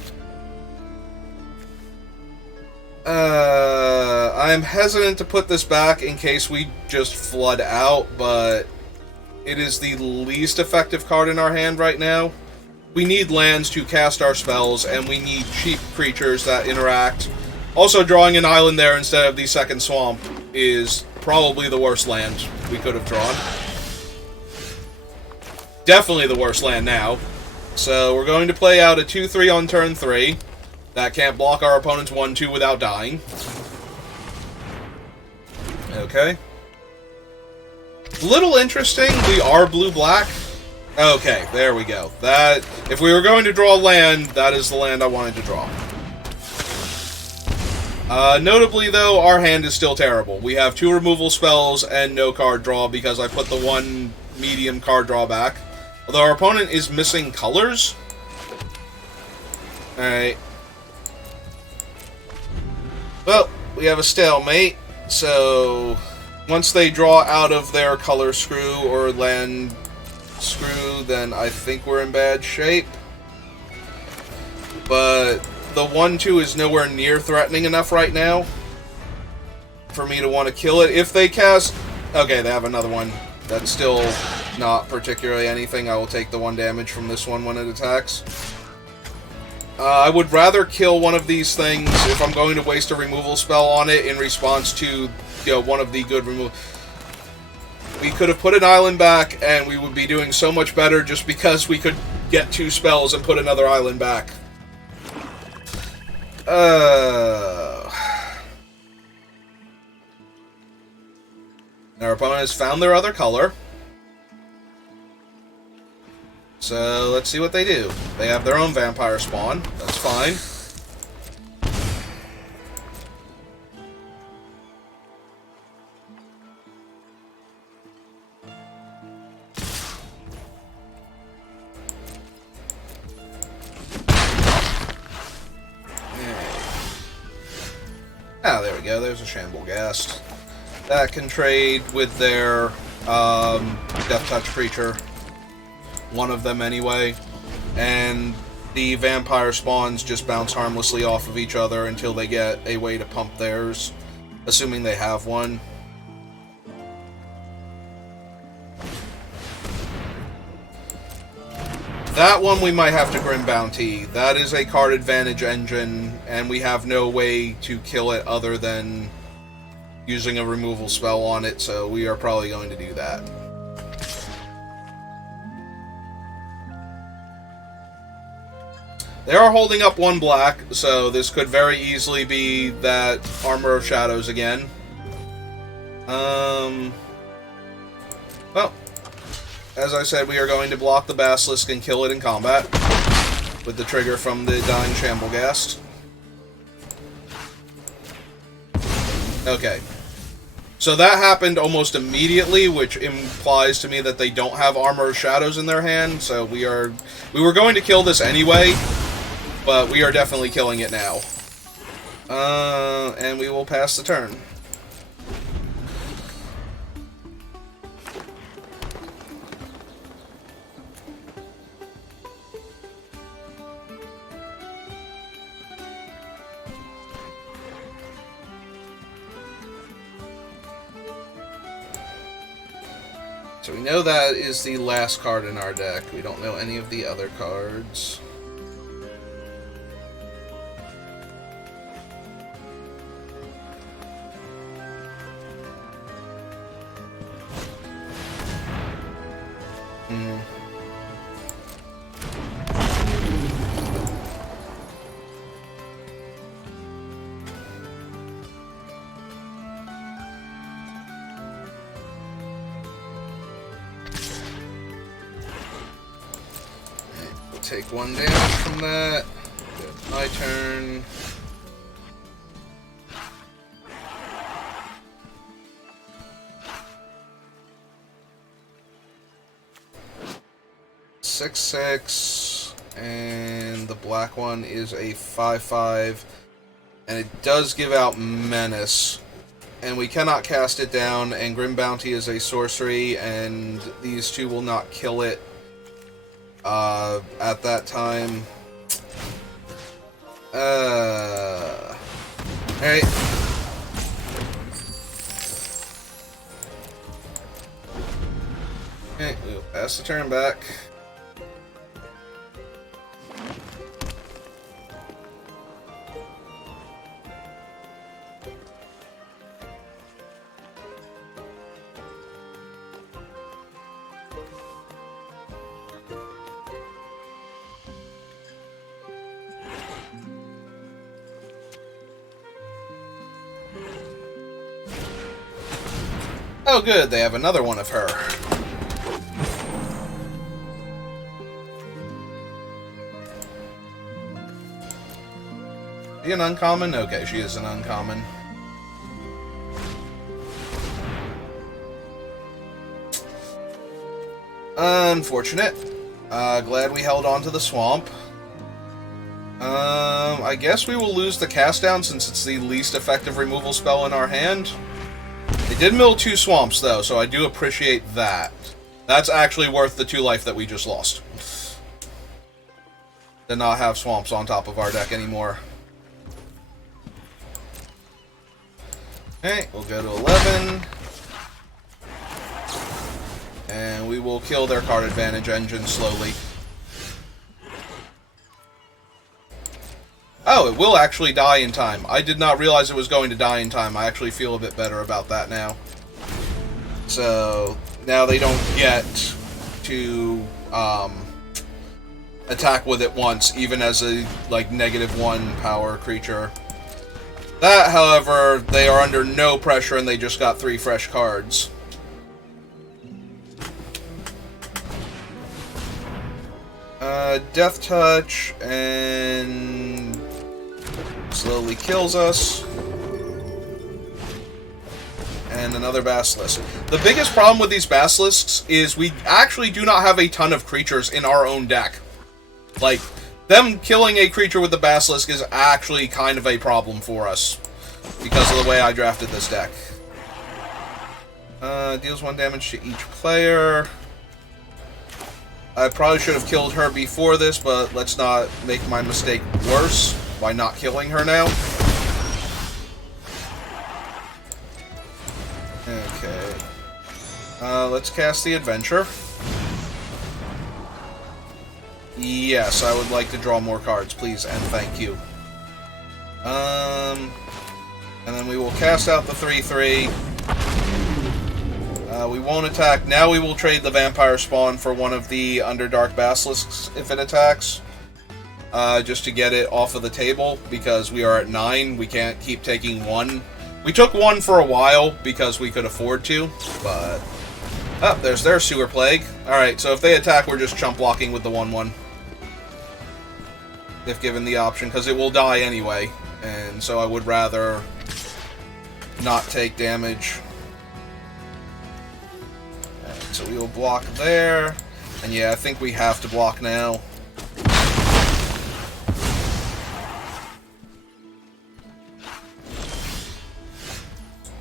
I'm hesitant to put this back in case we just flood out, but it is the least effective card in our hand right now. We need lands to cast our spells, and we need cheap creatures that interact. Also, drawing an island there instead of the second swamp is probably the worst land we could have drawn. Definitely the worst land now. So we're going to play out a 2-3 on turn 3. That can't block our opponent's 1-2 without dying. Okay. Little interesting, we are blue-black. Okay, there we go. That, if we were going to draw land, that is the land I wanted to draw. Notably, though, our hand is still terrible. We have 2 removal spells and no card draw because I put the 1 medium card draw back. Although our opponent is missing colors. Alright. Well, we have a stalemate, so once they draw out of their color screw or land screw, then I think we're in bad shape. But the 1-2 is nowhere near threatening enough right now for me to want to kill it. If they cast... Okay, they have another one. That's still not particularly anything. I will take the 1 damage from this one when it attacks. I would rather kill one of these things if I'm going to waste a removal spell on it in response to, one of the good removal. We could have put an island back, and we would be doing so much better just because we could get 2 spells and put another island back. Our opponent has found their other color. So, let's see what they do. They have their own vampire spawn. That's fine. Ah, there we go. There's a Shambleghast. That can trade with their Death Touch creature. One of them anyway. And the vampire spawns just bounce harmlessly off of each other until they get a way to pump theirs. Assuming they have one. That one we might have to Grim Bounty. That is a card advantage engine, and we have no way to kill it other than using a removal spell on it, so we are probably going to do that. They are holding up 1 black, so this could very easily be that Armor of Shadows again. Well, as I said, we are going to block the Basilisk and kill it in combat with the trigger from the Dying Shamblegast. Okay. So that happened almost immediately, which implies to me that they don't have Armor of Shadows in their hand, so we were going to kill this anyway, but we are definitely killing it now. And we will pass the turn. So we know that is the last card in our deck. We don't know any of the other cards. Take 1 damage from that. Good. My turn. Six, 6, and the black one is a 5/5, and it does give out Menace, and we cannot cast it down, and Grim Bounty is a sorcery, and these two will not kill it. At that time. Alright. Okay, we'll pass the turn back. Oh good, they have another one of her. Is she an uncommon? Okay, she is an uncommon. Unfortunate. Glad we held on to the swamp. I guess we will lose the cast down since it's the least effective removal spell in our hand. They did mill 2 swamps, though, so I do appreciate that. That's actually worth the 2 life that we just lost. To not have swamps on top of our deck anymore. Okay, we'll go to 11. And we will kill their card advantage engine slowly. Oh, it will actually die in time. I did not realize it was going to die in time. I actually feel a bit better about that now. So, now they don't get to attack with it once, even as a, like, -1 power creature. That, however, they are under no pressure and they just got 3 fresh cards. Death Touch, and slowly kills us. And another Basilisk. The biggest problem with these Basilisks is we actually do not have a ton of creatures in our own deck. Like, them killing a creature with the Basilisk is actually kind of a problem for us, because of the way I drafted this deck. Deals 1 damage to each player. I probably should have killed her before this, but let's not make my mistake worse by not killing her now. Okay. Let's cast the Adventure. Yes, I would like to draw more cards, please, and thank you. And then we will cast out the 3/3. We won't attack. Now we will trade the Vampire Spawn for one of the Underdark Basilisks if it attacks. Just to get it off of the table, because we are at 9. We can't keep taking 1. We took 1 for a while because we could afford to, but... Oh, there's their Sewer Plague. Alright, so if they attack, we're just chump blocking with the 1/1. If given the option, because it will die anyway. And so I would rather not take damage. Right, so we will block there. And yeah, I think we have to block now.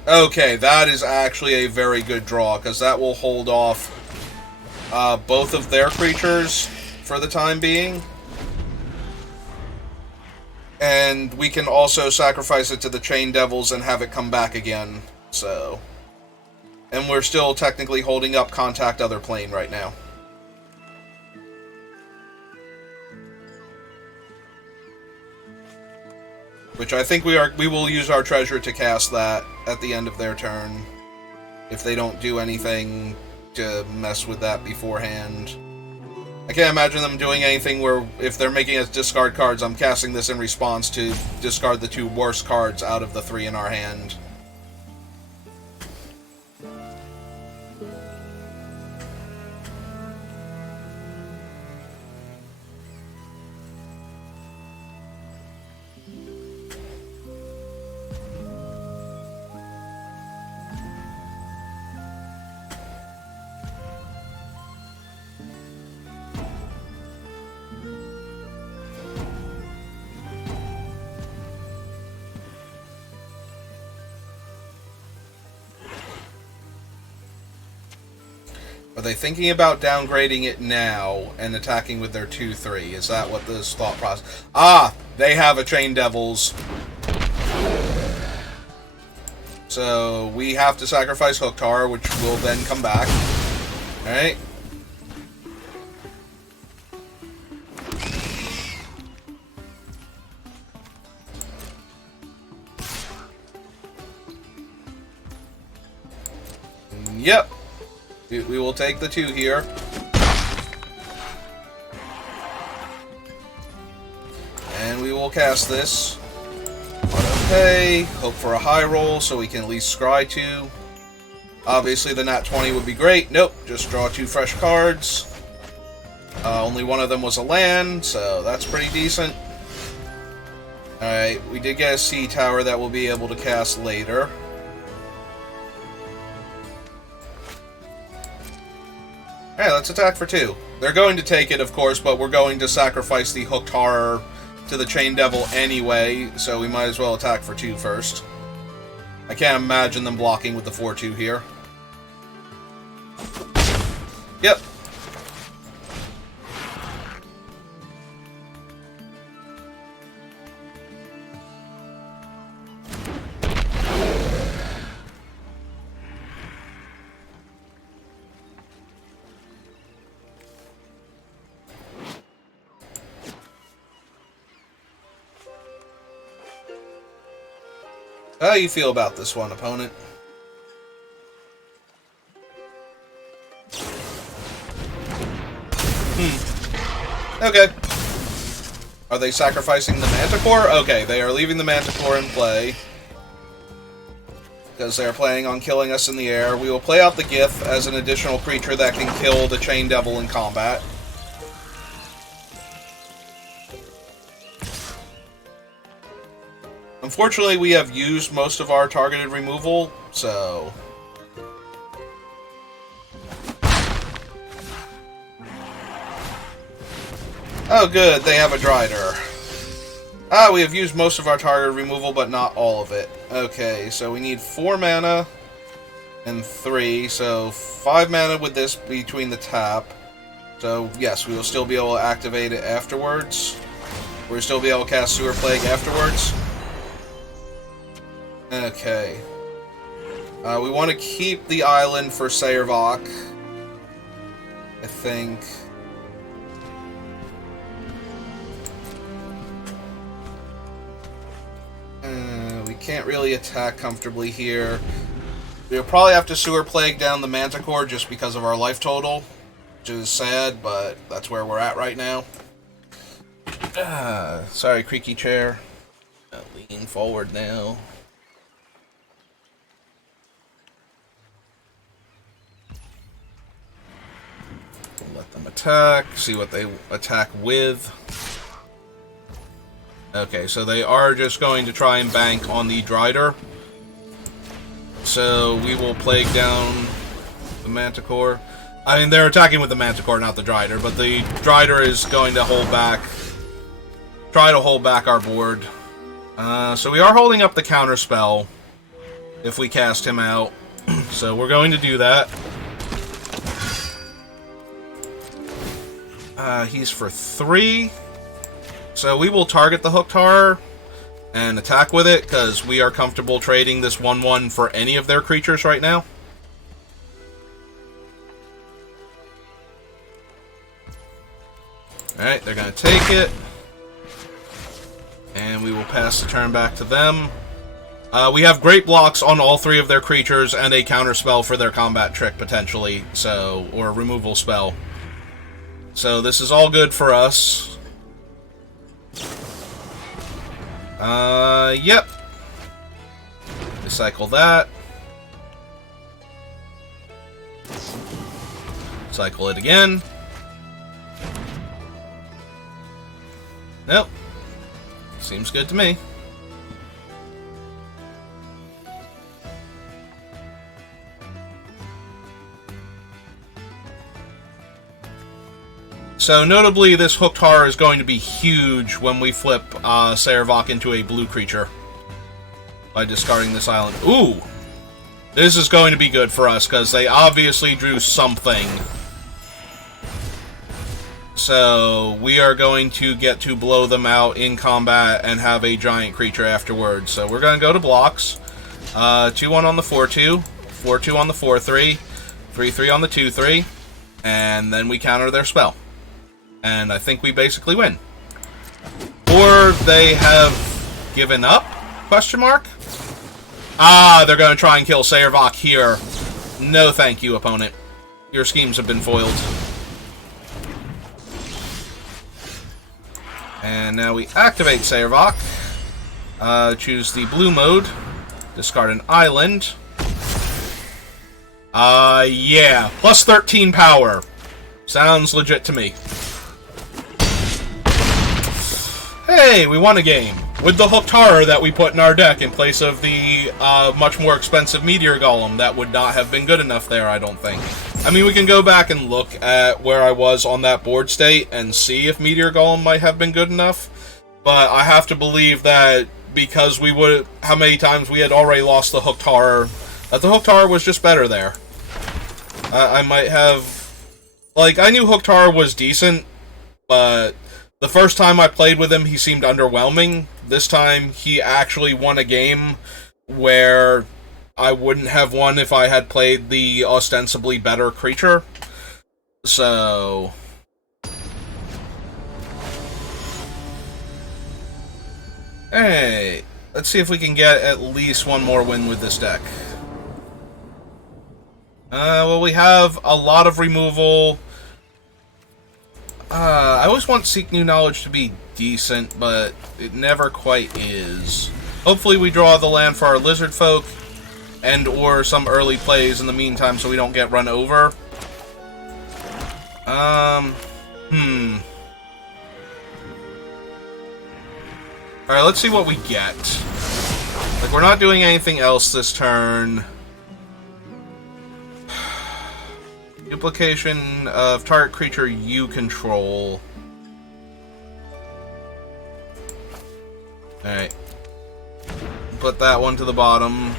Okay, that is actually a very good draw, because that will hold off both of their creatures for the time being. And we can also sacrifice it to the Chain Devils and have it come back again, so... And we're still technically holding up Contact Other Plane right now. Which I think we will use our treasure to cast that at the end of their turn. If they don't do anything to mess with that beforehand. I can't imagine them doing anything where, if they're making us discard cards, I'm casting this in response to discard the 2 worst cards out of the 3 in our hand. Are they thinking about downgrading it now and attacking with their 2/3? Is that what this thought process... Ah! They have a Chain Devils. So, we have to sacrifice Hooktar, which will then come back. Alright? Yep. We will take the 2 here. And we will cast this. Auto-pay. Hope for a high roll so we can at least scry 2. Obviously the nat 20 would be great. Nope. Just draw 2 fresh cards. Only one of them was a land, so that's pretty decent. Alright, we did get a sea tower that we'll be able to cast later. Alright, let's attack for 2. They're going to take it, of course, but we're going to sacrifice the Hooked Horror to the Chain Devil anyway, so we might as well attack for 2 first. I can't imagine them blocking with the 4/2 here. Yep. How do you feel about this one, opponent? Okay. Are they sacrificing the Manticore? Okay, they are leaving the Manticore in play. Because they're planning on killing us in the air. We will play out the Gith as an additional creature that can kill the Chain Devil in combat. Unfortunately, we have used most of our targeted removal, so... Oh, good, they have a Drider. Ah, we have used most of our targeted removal, but not all of it. Okay, so we need 4 mana and 3, so 5 mana with this between the tap. So, yes, we will still be able to activate it afterwards. We'll still be able to cast Sewer Plague afterwards. Okay. We want to keep the island for Sayervok. I think. can't really attack comfortably here. We'll probably have to Sewer Plague down the Manticore just because of our life total, which is sad, but that's where we're at right now. Sorry, creaky chair. Lean forward now. Let them attack, see what they attack with. Okay, so they are just going to try and bank on the Drider. So we will Plague down the Manticore. I mean, they're attacking with the Manticore, not the Drider, but the Drider is going to hold back, try to hold back our board. So we are holding up the counter spell if we cast him out. So we're going to do that. He's for 3. So we will target the Hooked Horror and attack with it, because we are comfortable trading this 1/1 for any of their creatures right now. Alright, they're going to take it. And we will pass the turn back to them. We have great blocks on all 3 of their creatures and a counter spell for their combat trick, potentially. So, or a removal spell. So this is all good for us. Yep. Recycle that. Cycle it again. Nope. Seems good to me. So, notably, this Hooked Horror is going to be huge when we flip Serevok into a blue creature by discarding this island. Ooh! This is going to be good for us, because they obviously drew something. So, we are going to get to blow them out in combat and have a giant creature afterwards. So, we're going to go to blocks. 2-1 on the 4-2, 4-2 on the 4-3, 3-3 on the 2-3, and then we counter their spell. And I think we basically win. Or they have given up? Question mark? Ah, they're going to try and kill Serevok here. No thank you, opponent. Your schemes have been foiled. And now we activate Serevok. Choose the blue mode. Discard an island. Yeah. Plus 13 power. Sounds legit to me. Hey, we won a game. With the Hooked Horror that we put in our deck in place of the much more expensive Meteor Golem. That would not have been good enough there, I don't think. I mean, we can go back and look at where I was on that board state and see if Meteor Golem might have been good enough. But I have to believe that because we would, how many times we had already lost the Hooked Horror, that the Hooked Horror was just better there. I might have, like, I knew Hooked Horror was decent, but the first time I played with him, he seemed underwhelming. This time, he actually won a game where I wouldn't have won if I had played the ostensibly better creature. So, hey, let's see if we can get at least one more win with this deck. Well, we have a lot of removal. I always want Seek New Knowledge to be decent, but it never quite is. Hopefully we draw the land for our Lizard Folk, and or some early plays in the meantime so we don't get run over. Alright, let's see what we get. Like, we're not doing anything else this turn. Duplication of target creature you control. Alright. Put that one to the bottom.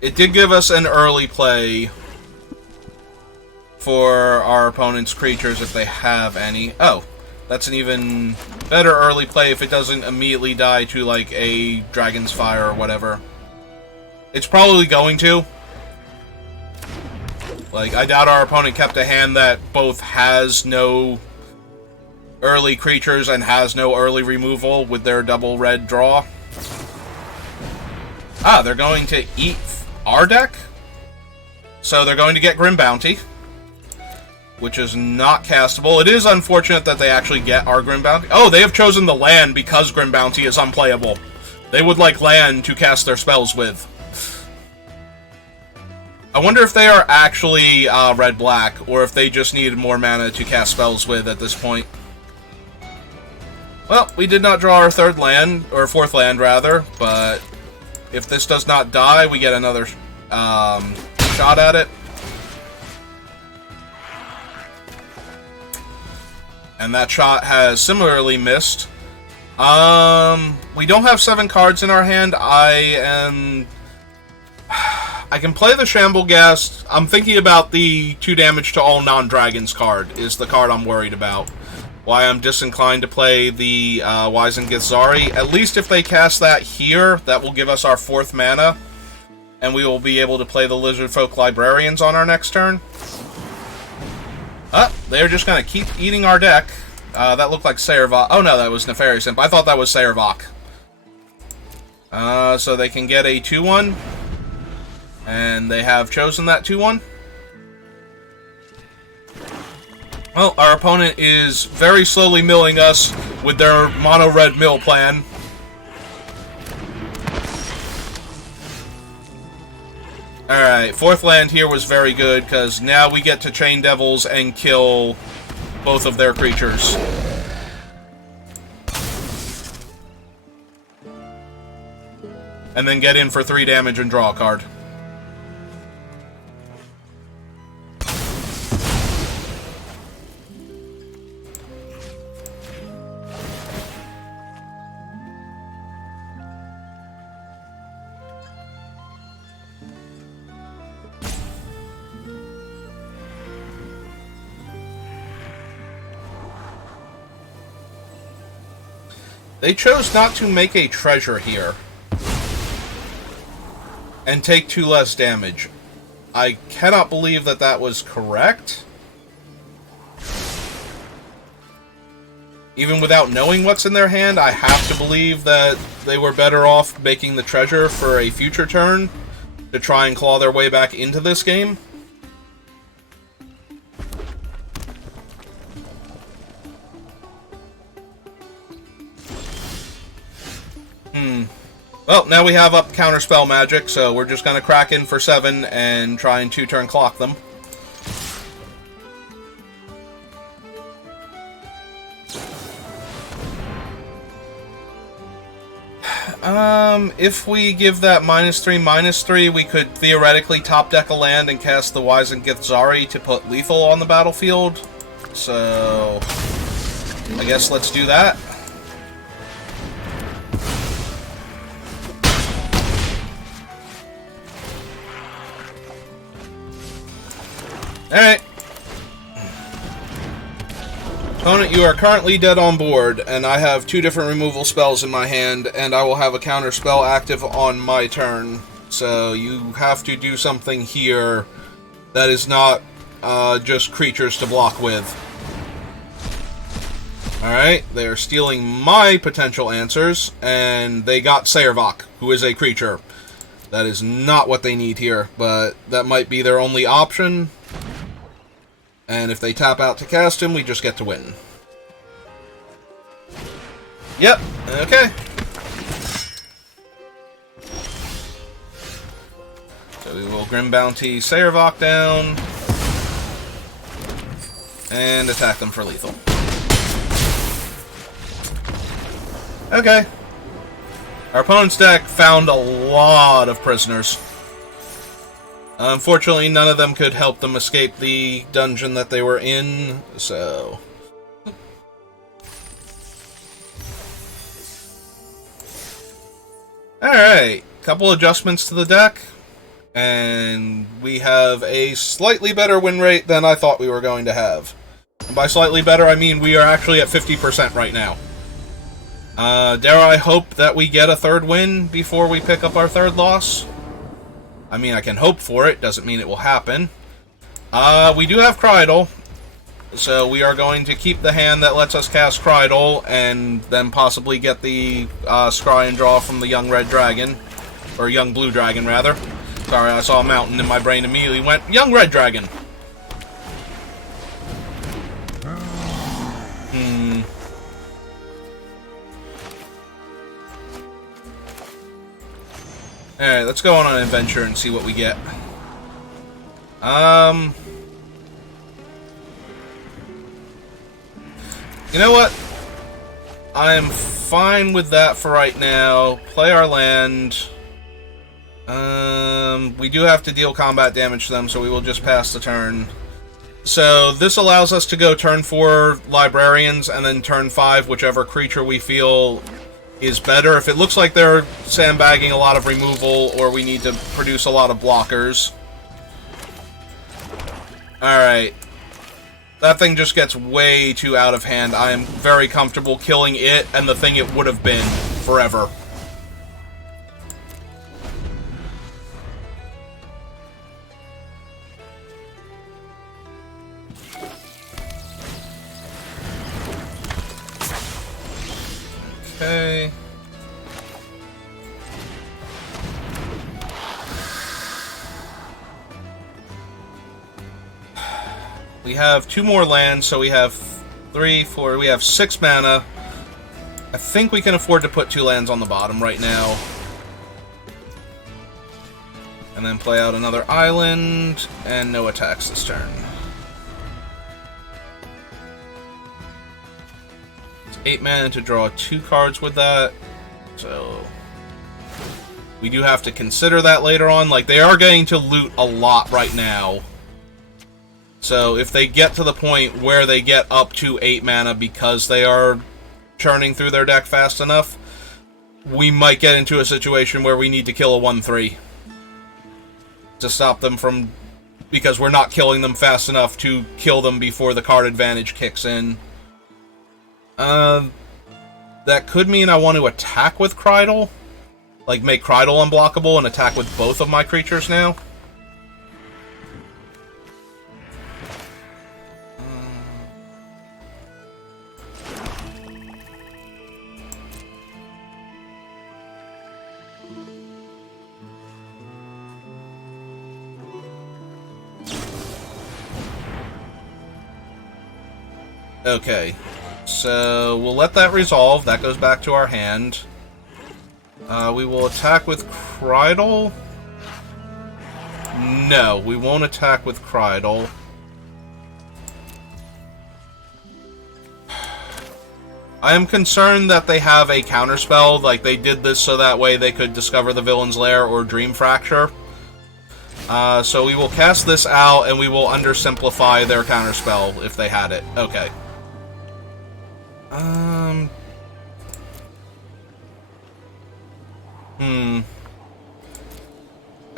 It did give us an early play for our opponent's creatures if they have any. Oh, that's an even better early play if it doesn't immediately die to, like, a Dragon's Fire or whatever. It's probably going to. Like, I doubt our opponent kept a hand that both has no early creatures and has no early removal with their double red draw. Ah, they're going to eat our deck? So they're going to get Grim Bounty, which is not castable. It is unfortunate that they actually get our Grim Bounty. Oh, they have chosen the land because Grim Bounty is unplayable. They would like land to cast their spells with. I wonder if they are actually red-black, or if they just needed more mana to cast spells with at this point. Well, we did not draw our third land, or fourth land, rather, but if this does not die, we get another shot at it. And that shot has similarly missed. We don't have 7 cards in our hand. I can play the Shamblegast. I'm thinking about the 2 damage to all non-dragons card, is the card I'm worried about. Why I'm disinclined to play the Wizened Githzari. At least if they cast that here, that will give us our 4th mana. And we will be able to play the Lizardfolk Librarians on our next turn. They're just going to keep eating our deck. That looked like Sayrvok. Oh no, that was Nefarious Imp. I thought that was Sayrvok. So they can get a 2-1. And they have chosen that 2-1. Well, our opponent is very slowly milling us with their mono-red mill plan. Alright, 4th land here was very good, because now we get to Chain Devils and kill both of their creatures. And then get in for 3 damage and draw a card. They chose not to make a treasure here. And take 2 less damage. I cannot believe that that was correct. Even without knowing what's in their hand, I have to believe that they were better off making the treasure for a future turn to try and claw their way back into this game. Well, now we have up counterspell magic, so we're just going to crack in for 7 and try and 2-turn clock them. If we give that -3/-3, we could theoretically top deck a land and cast the Wizened Githzari to put lethal on the battlefield. So, I guess let's do that. Alright. Opponent, you are currently dead on board, and I have 2 different removal spells in my hand, and I will have a counter spell active on my turn. So you have to do something here that is not just creatures to block with. Alright, they are stealing my potential answers, and they got Sayrvok, who is a creature. That is not what they need here, but that might be their only option. And if they tap out to cast him, we just get to win. Yep, okay. So we will Grim Bounty Sayrvok down. And attack them for lethal. Okay. Our opponent's deck found a lot of prisoners. Unfortunately, none of them could help them escape the dungeon that they were in, so... Alright, couple adjustments to the deck, and we have a slightly better win rate than I thought we were going to have. And by slightly better, I mean we are actually at 50% right now. Dare I hope that we get a 3rd win before we pick up our 3rd loss? I mean, I can hope for it, doesn't mean it will happen. We do have Krydle, so we are going to keep the hand that lets us cast Krydle, and then possibly get the Scry and Draw from the Young Red Dragon. Or young blue dragon, rather. Sorry, I saw a mountain and my brain immediately went, young red dragon! Alright, let's go on an adventure and see what we get. You know what? I'm fine with that for right now. Play our land. We do have to deal combat damage to them, so we will just pass the turn. So this allows us to go turn 4 librarians, and then turn 5 whichever creature we feel is better. If it looks like they're sandbagging a lot of removal, or we need to produce a lot of blockers. Alright. That thing just gets way too out of hand. I am very comfortable killing it and the thing it would have been forever. Okay. We have 2 more lands, so we have 3, 4, we have 6 mana. I think we can afford to put 2 lands on the bottom right now. And then play out another island, and no attacks this turn. It's 8 mana to draw 2 cards with that, so we do have to consider that later on. Like, they are getting to loot a lot right now. So if they get to the point where they get up to 8 mana because they are churning through their deck fast enough, we might get into a situation where we need to kill a 1/3 to stop them from, because we're not killing them fast enough to kill them before the card advantage kicks in. That could mean I want to attack with Krydle, like make Krydle unblockable and attack with both of my creatures now. Okay, so we'll let that resolve. That goes back to our hand. We will attack with Krydle. No, we won't attack with Krydle. I am concerned that they have a counterspell, like they did this so that way they could discover the villain's lair or dream fracture. So we will cast this out and we will undersimplify their counterspell if they had it. Okay. I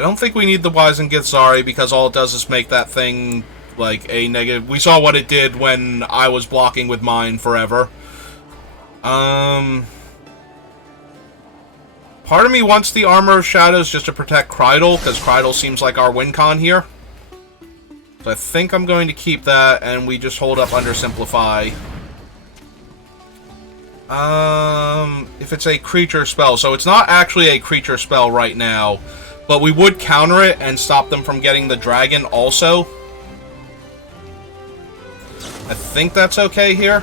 don't think we need the Wise and Githzari because all it does is make that thing like a negative. We saw what it did when I was blocking with mine forever. Part of me wants the Armor of Shadows just to protect Krydle, because Krydle seems like our win con here. So I think I'm going to keep that, and we just hold up under Simplify. If it's a creature spell, so it's not actually a creature spell right now, but we would counter it and stop them from getting the dragon also. I think that's okay here.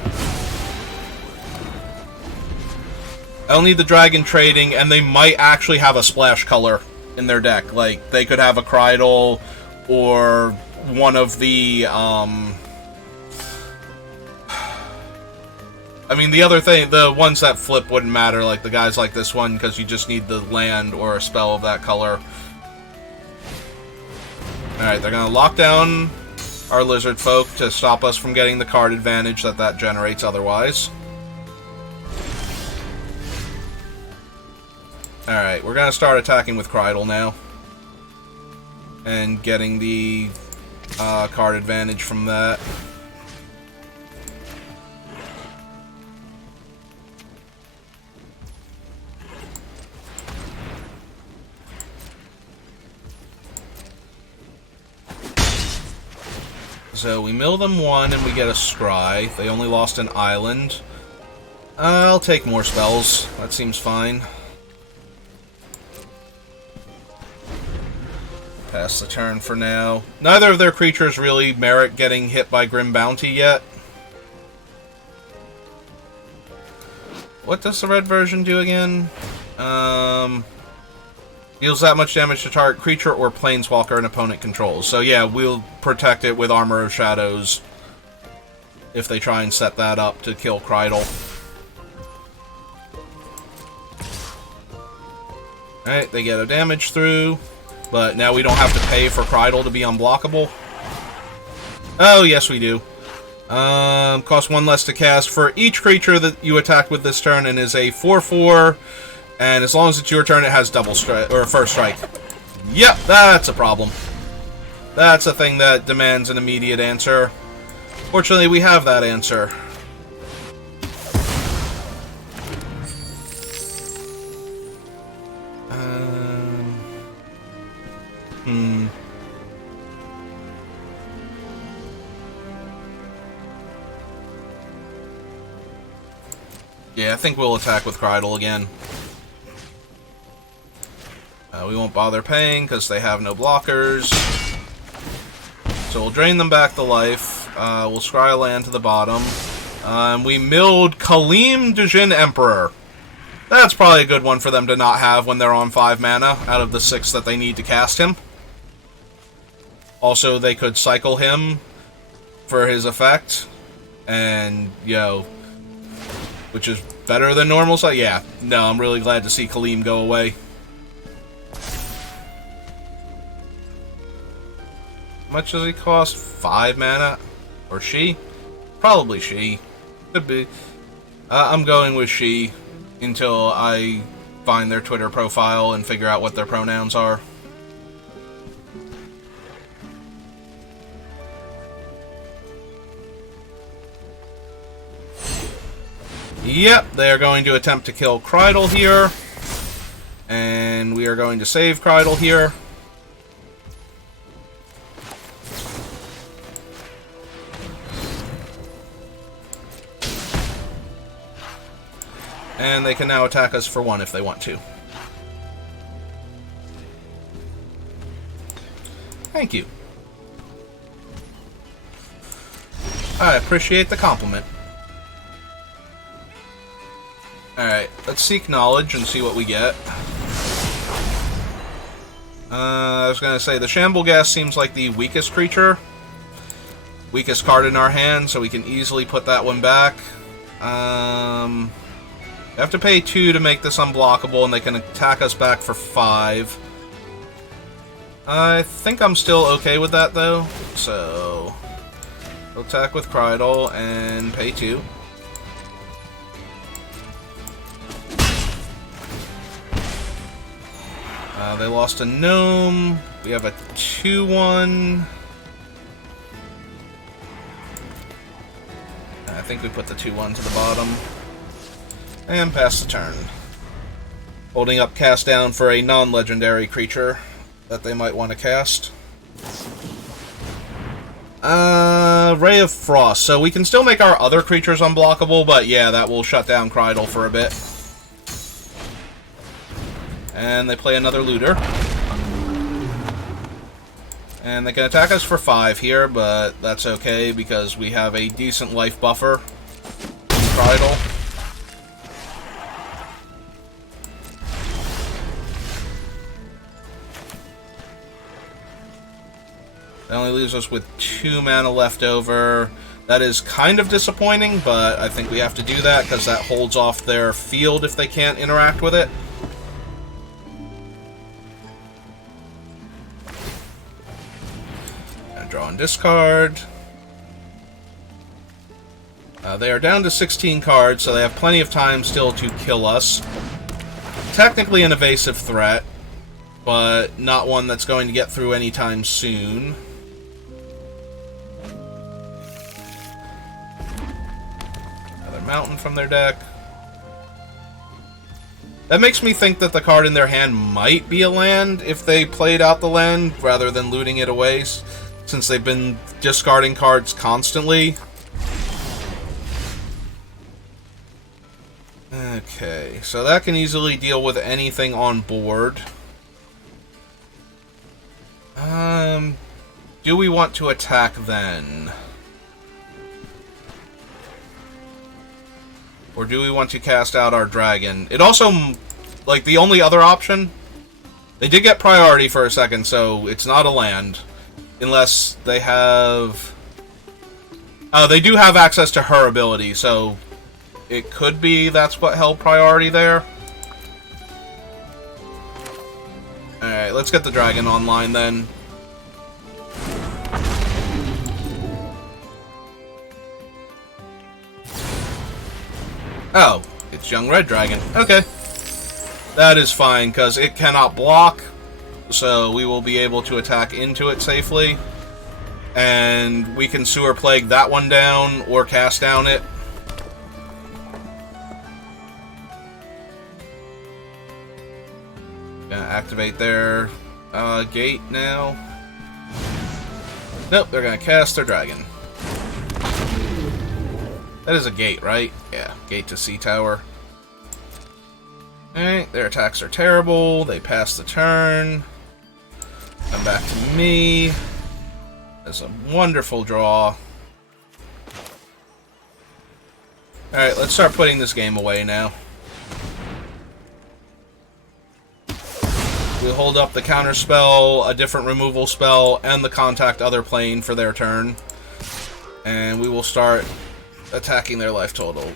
I'll need the dragon trading, and they might actually have a splash color in their deck. Like, they could have a Krydle, or one of the, I mean, the other thing, the ones that flip wouldn't matter, like the guys like this one, because you just need the land or a spell of that color. Alright, they're gonna lock down our lizard folk to stop us from getting the card advantage that generates otherwise. Alright, we're gonna start attacking with Krydle now. And getting the card advantage from that. So we mill them 1 and we get a scry. They only lost an island. I'll take more spells. That seems fine. Pass the turn for now. Neither of their creatures really merit getting hit by Grim Bounty yet. What does the red version do again? Deals that much damage to target creature or planeswalker an opponent controls. So yeah, we'll protect it with Armor of Shadows if they try and set that up to kill Krydle. Alright, they get a damage through, but now we don't have to pay for Krydle to be unblockable. Oh, yes we do. Costs 1 less to cast for each creature that you attack with this turn, and is a 4/4. And as long as it's your turn, it has double strike, or first strike. Yep, that's a problem. That's a thing that demands an immediate answer. Fortunately, we have that answer. Yeah, I think we'll attack with Krydle again. We won't bother paying because they have no blockers. So we'll drain them back to life. We'll scry a land to the bottom. We milled Kaleem Djinn Emperor. That's probably a good one for them to not have when they're on 5 mana out of the 6 that they need to cast him. Also, they could cycle him for his effect. And, which is better than normal. So, yeah, no, I'm really glad to see Kaleem go away. How much does he cost? 5 mana? Or she? Probably she. Could be. I'm going with she until I find their Twitter profile and figure out what their pronouns are. Yep, they are going to attempt to kill Krydle here. And we are going to save Krydle here. And they can now attack us for 1 if they want to. Thank you. I appreciate the compliment. Alright, let's seek knowledge and see what we get. I was going to say, the Shambleghast seems like the weakest creature. Weakest card in our hand, so we can easily put that one back. We have to pay 2 to make this unblockable, and they can attack us back for 5. I think I'm still okay with that, though. So, we'll attack with Krydle and pay 2. They lost a gnome. We have a 2/1. I think we put the 2/1 to the bottom. And pass the turn. Holding up cast down for a non-legendary creature that they might want to cast. Ray of Frost. So we can still make our other creatures unblockable, but yeah, that will shut down Krydle for a bit. And they play another looter. And they can attack us for 5 here, but that's okay because we have a decent life buffer. Krydle. That only leaves us with 2 mana left over. That is kind of disappointing, but I think we have to do that because that holds off their field if they can't interact with it. And draw and discard. They are down to 16 cards, so they have plenty of time still to kill us. Technically an evasive threat, but not one that's going to get through anytime soon. Mountain from their deck. That makes me think that the card in their hand might be a land if they played out the land rather than looting it away, since they've been discarding cards constantly. Okay, so that can easily deal with anything on board. Do we want to attack then? Or do we want to cast out our dragon? It also, like, the only other option... They did get priority for a second, so it's not a land. Unless they have... they do have access to her ability, so... It could be that's what held priority there. Alright, let's get the dragon online then. Oh, it's young red dragon. Okay. That is fine, because it cannot block, so we will be able to attack into it safely. And we can sewer plague that one down, or cast down it. Gonna activate their gate now. Nope, they're gonna cast their dragon. That is a gate, right? Yeah, gate to Sea Tower. Alright, their attacks are terrible. They pass the turn. Come back to me. That's a wonderful draw. Alright, let's start putting this game away now. We'll hold up the counter spell, a different removal spell, and the contact other plane for their turn. And we will start attacking their life total.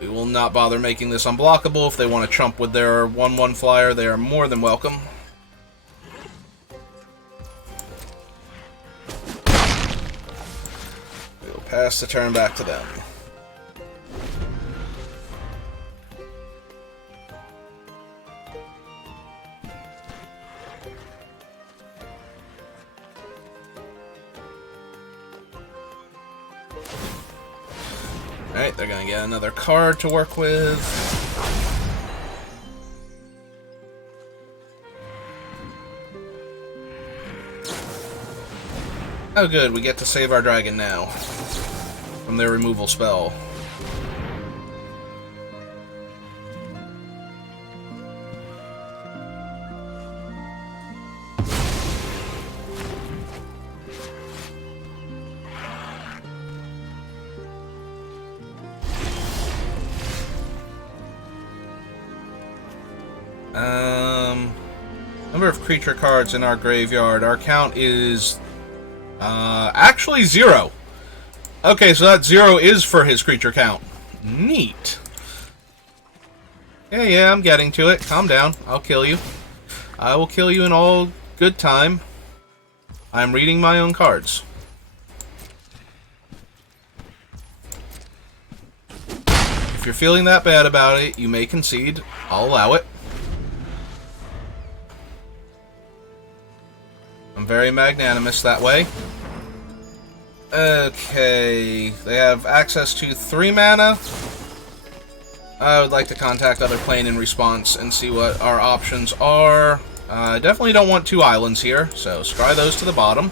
We will not bother making this unblockable. If they want to chump with their 1/1 flyer, they are more than welcome. We will pass the turn back to them. Alright, they're gonna get another card to work with. Oh good, we get to save our dragon now from their removal spell. Number of creature cards in our graveyard. Our count is actually 0. Okay, so that 0 is for his creature count. Neat. Yeah, I'm getting to it. Calm down. I'll kill you. I will kill you in all good time. I'm reading my own cards. If you're feeling that bad about it, you may concede. I'll allow it. I'm very magnanimous that way. Okay, they have access to 3 mana. I would like to contact other plane in response and see what our options are. I definitely don't want 2 islands here, so scry those to the bottom.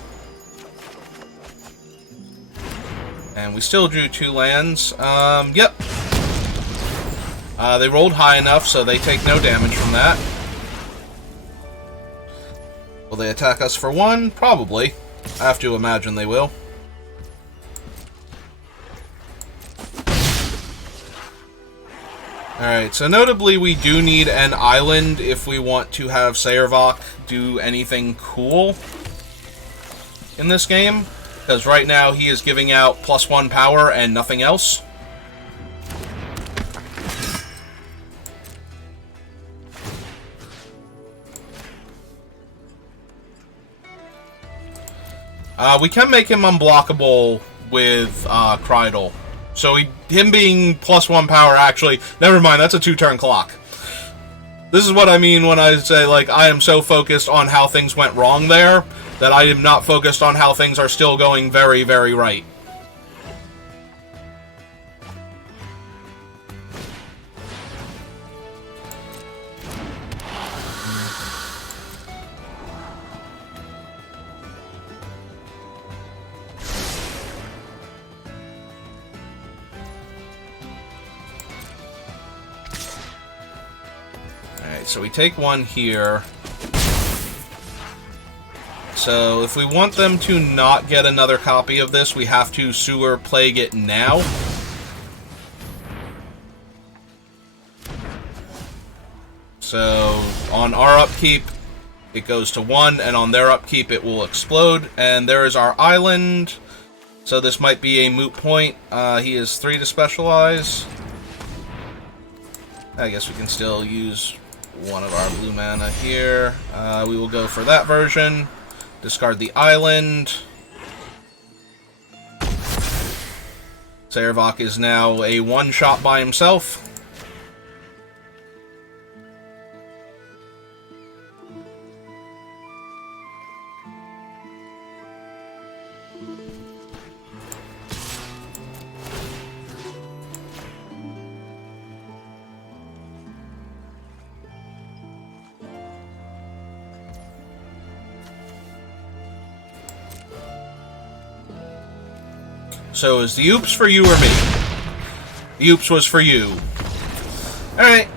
And we still drew 2 lands. Yep. They rolled high enough, so they take no damage from that. Will they attack us for 1? Probably. I have to imagine they will. Alright, so notably we do need an island if we want to have Sayervok do anything cool in this game. Because right now he is giving out +1 power and nothing else. We can make him unblockable with Krydle. So him being +1 power, actually... Never mind, that's a 2-turn clock. This is what I mean when I say, like, I am so focused on how things went wrong there, that I am not focused on how things are still going very, very right. So we take 1 here. So if we want them to not get another copy of this, we have to Sewer Plague it now. So on our upkeep, it goes to 1, and on their upkeep, it will explode. And there is our island. So this might be a moot point. He is 3 to specialize. I guess we can still use one of our blue mana here. We will go for that version. Discard the island. Servok is now a one-shot by himself. So is the oops for you or me? The oops was for you. Alright.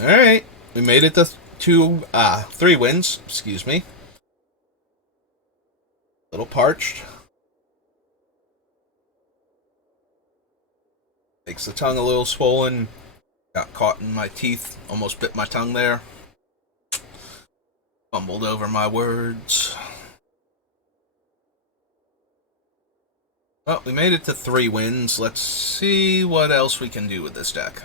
Alright. We made it to 3 wins, excuse me. A little parched. Makes the tongue a little swollen. Got caught in my teeth, almost bit my tongue there. Fumbled over my words. Well, we made it to 3 wins. Let's see what else we can do with this deck.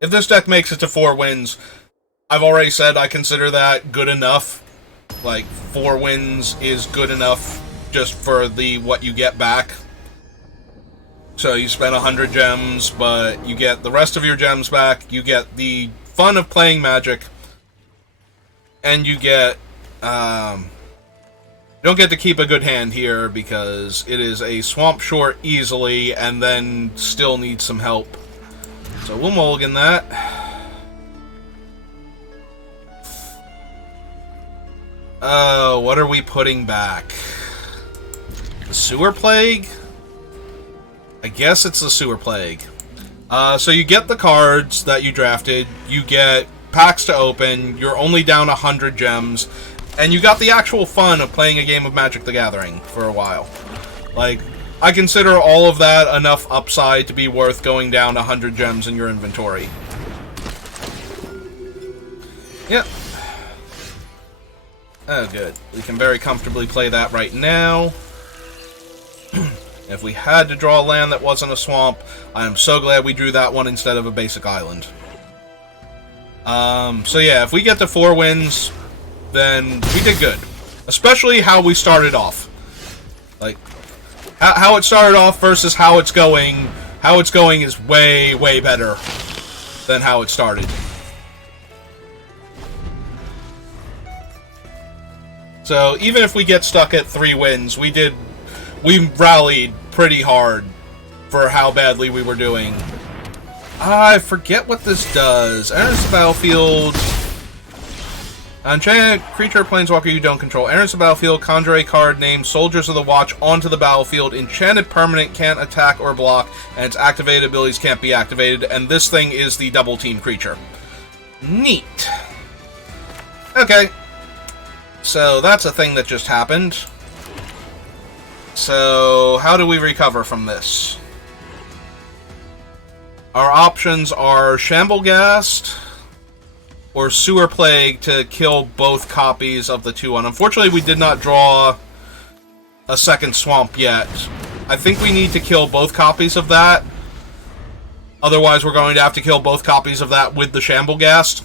If this deck makes it to 4 wins, I've already said I consider that good enough. Like, 4 wins is good enough just for what you get back. So you spend 100 gems, but you get the rest of your gems back, you get the fun of playing Magic, and you get, you don't get to keep a good hand here because it is a swamp short easily and then still needs some help. So we'll mulligan that. What are we putting back? The Sewer Plague? I guess it's the Sewer Plague. So you get the cards that you drafted, you get packs to open, you're only down 100 gems, and you got the actual fun of playing a game of Magic the Gathering for a while. Like, I consider all of that enough upside to be worth going down 100 gems in your inventory. Yep. Oh, good. We can very comfortably play that right now. If we had to draw a land that wasn't a swamp, I am so glad we drew that one instead of a basic island. So yeah, if we get to 4 wins, then we did good. Especially how we started off. Like, how it started off versus how it's going. How it's going is way, way better than how it started. So, even if we get stuck at 3 wins, we rallied pretty hard for how badly we were doing. I forget what this does. Enters the battlefield. Enchanted creature planeswalker you don't control. Enters the battlefield, conjure a card named Soldiers of the Watch onto the battlefield. Enchanted permanent can't attack or block, and its activated abilities can't be activated, and this thing is the double team creature. Neat. Okay. So, that's a thing that just happened. So, how do we recover from this? Our options are Shamblegast or Sewer Plague to kill both copies of the 2-1. Unfortunately, we did not draw a second swamp yet. I think we need to kill both copies of that. Otherwise, we're going to have to kill both copies of that with the Shamblegast,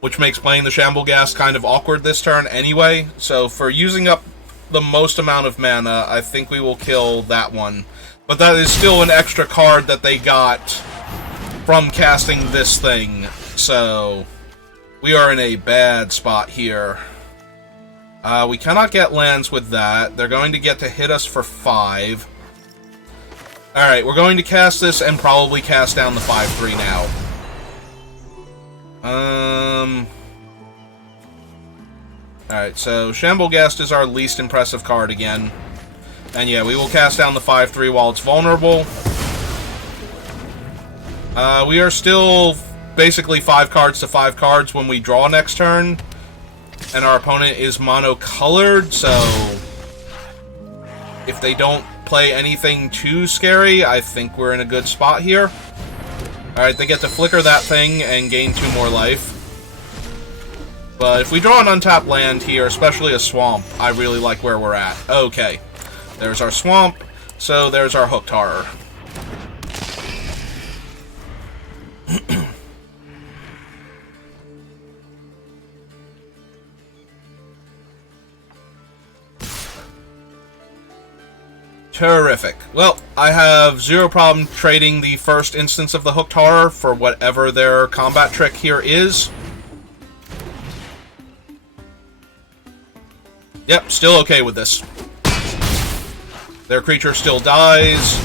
which makes playing the Shamblegast kind of awkward this turn anyway. So for using up the most amount of mana, I think we will kill that one. But that is still an extra card that they got from casting this thing. So we are in a bad spot here. We cannot get lands with that. They're going to get to hit us for 5. Alright, we're going to cast this and probably cast down the 5-3 now. Alright, so Shamblegast is our least impressive card again. And yeah, we will cast down the 5-3 while it's vulnerable. We are still basically 5 cards to 5 cards when we draw next turn. And our opponent is mono-colored, so if they don't play anything too scary, I think we're in a good spot here. Alright, they get to flicker that thing and gain 2 more life. But if we draw an untapped land here, especially a swamp, I really like where we're at. Okay, there's our swamp, so there's our Hooked Horror. Terrific. Well, I have zero problem trading the first instance of the Hooked Horror for whatever their combat trick here is. Yep, still okay with this. Their creature still dies.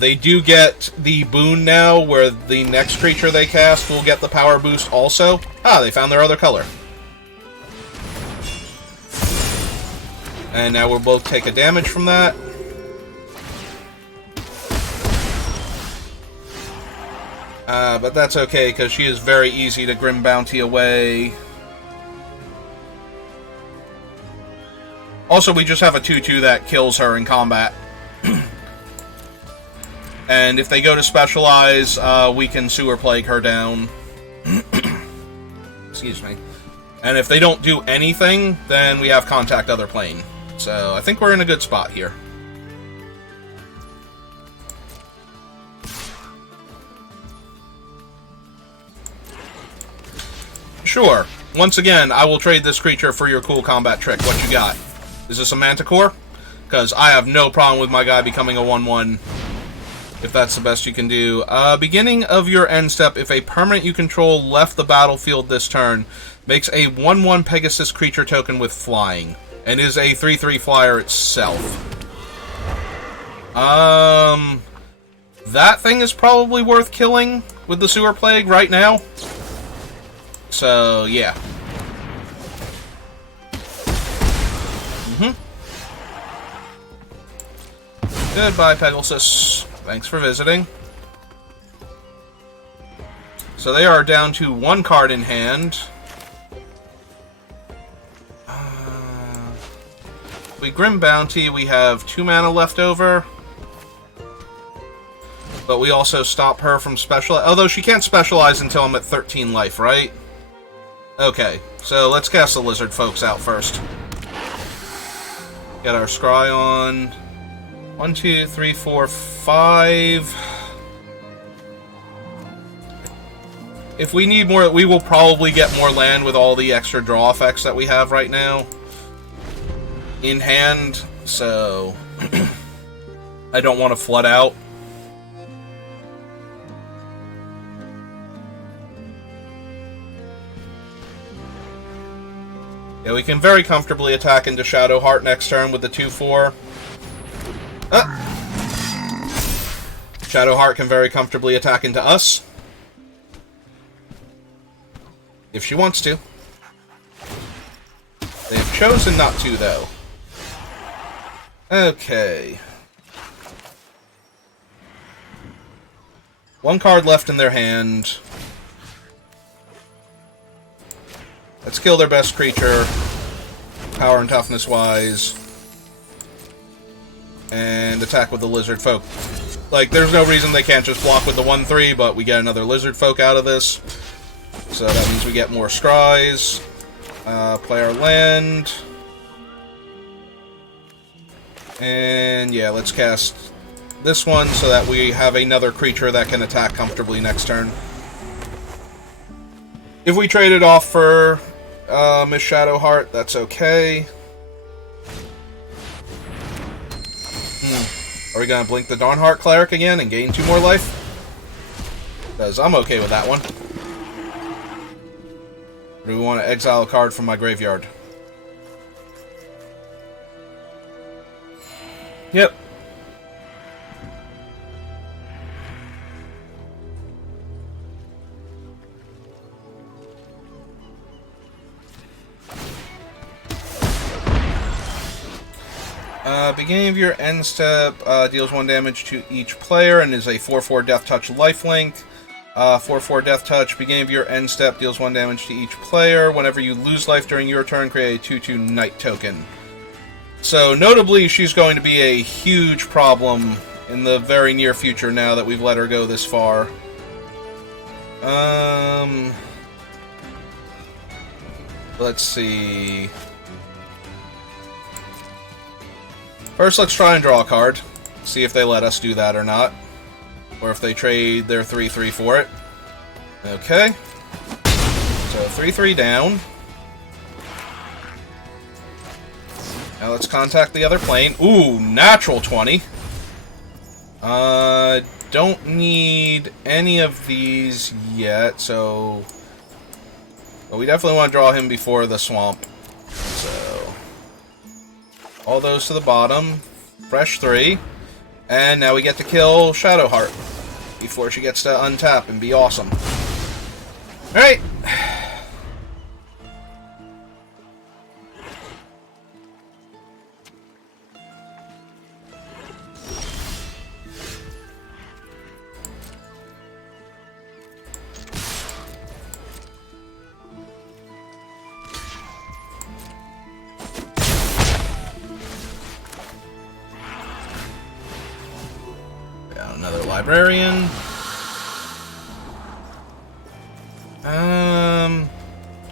They do get the boon now, where the next creature they cast will get the power boost also. Ah, they found their other color. And now we'll both take a damage from that. But that's okay, because she is very easy to Grim Bounty away. Also, we just have a 2-2 that kills her in combat. And if they go to Specialize, we can Sewer Plague her down. Excuse me. And if they don't do anything, then we have Contact Other Plane. So, I think we're in a good spot here. Sure. Once again, I will trade this creature for your cool combat trick. What you got? Is this a Manticore? Because I have no problem with my guy becoming a 1-1. If that's the best you can do. Beginning of your end step, if a permanent you control left the battlefield this turn, makes a 1-1 Pegasus creature token with flying. And is a 3-3 flyer itself. That thing is probably worth killing with the Sewer Plague right now. So, yeah. Goodbye, Pegasus. Thanks for visiting. So they are down to 1 card in hand. We Grim Bounty, we have 2 mana left over. But we also stop her from special. Although she can't specialize until I'm at 13 life, right? Okay, so let's cast the Lizard Folks out first. Get our Scry on. 1, 2, 3, 4, 5. If we need more, we will probably get more land with all the extra draw effects that we have right now in hand, so I don't want to flood out. Yeah, we can very comfortably attack into Shadowheart next turn with the 2-4. Shadowheart can very comfortably attack into us. If she wants to. They have chosen not to, though. Okay. 1 card left in their hand. Let's kill their best creature, power and toughness wise, and attack with the Lizard Folk. Like, there's no reason they can't just block with the 1-3, but we get another Lizard Folk out of this. So that means we get more Scries. Play our land. And yeah, let's cast this one so that we have another creature that can attack comfortably next turn. If we trade it off for Miss Shadowheart, that's okay. Are we gonna blink the Dawnheart Cleric again and gain 2 more life? Because I'm okay with that one. Or do we want to exile a card from my graveyard? Yep. Beginning of your end step deals 1 damage to each player and is a 4/4 Death Touch lifelink. 4/4 Death Touch. Beginning of your end step deals 1 damage to each player. Whenever you lose life during your turn, create a 2/2 Knight token. So, notably, she's going to be a huge problem in the very near future now that we've let her go this far. Let's see. First, let's try and draw a card. See if they let us do that or not. Or if they trade their 3/3 for it. Okay. So, 3/3 down. Now let's contact the other plane. Ooh, natural 20. Don't need any of these yet, so... But we definitely want to draw him before the swamp. So... all those to the bottom. Fresh 3. And now we get to kill Shadowheart before she gets to untap and be awesome. Alright. Another librarian.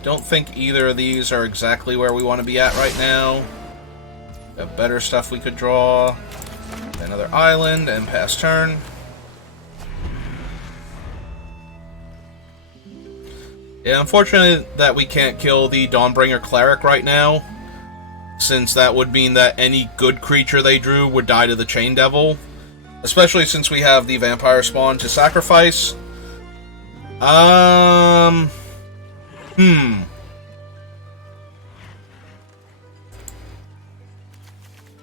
Don't think either of these are exactly where we want to be at right now. Got better stuff we could draw. Another island and pass turn. Yeah, unfortunately that we can't kill the Dawnbringer Cleric right now, since that would mean that any good creature they drew would die to the Chain Devil. Especially since we have the vampire spawn to sacrifice.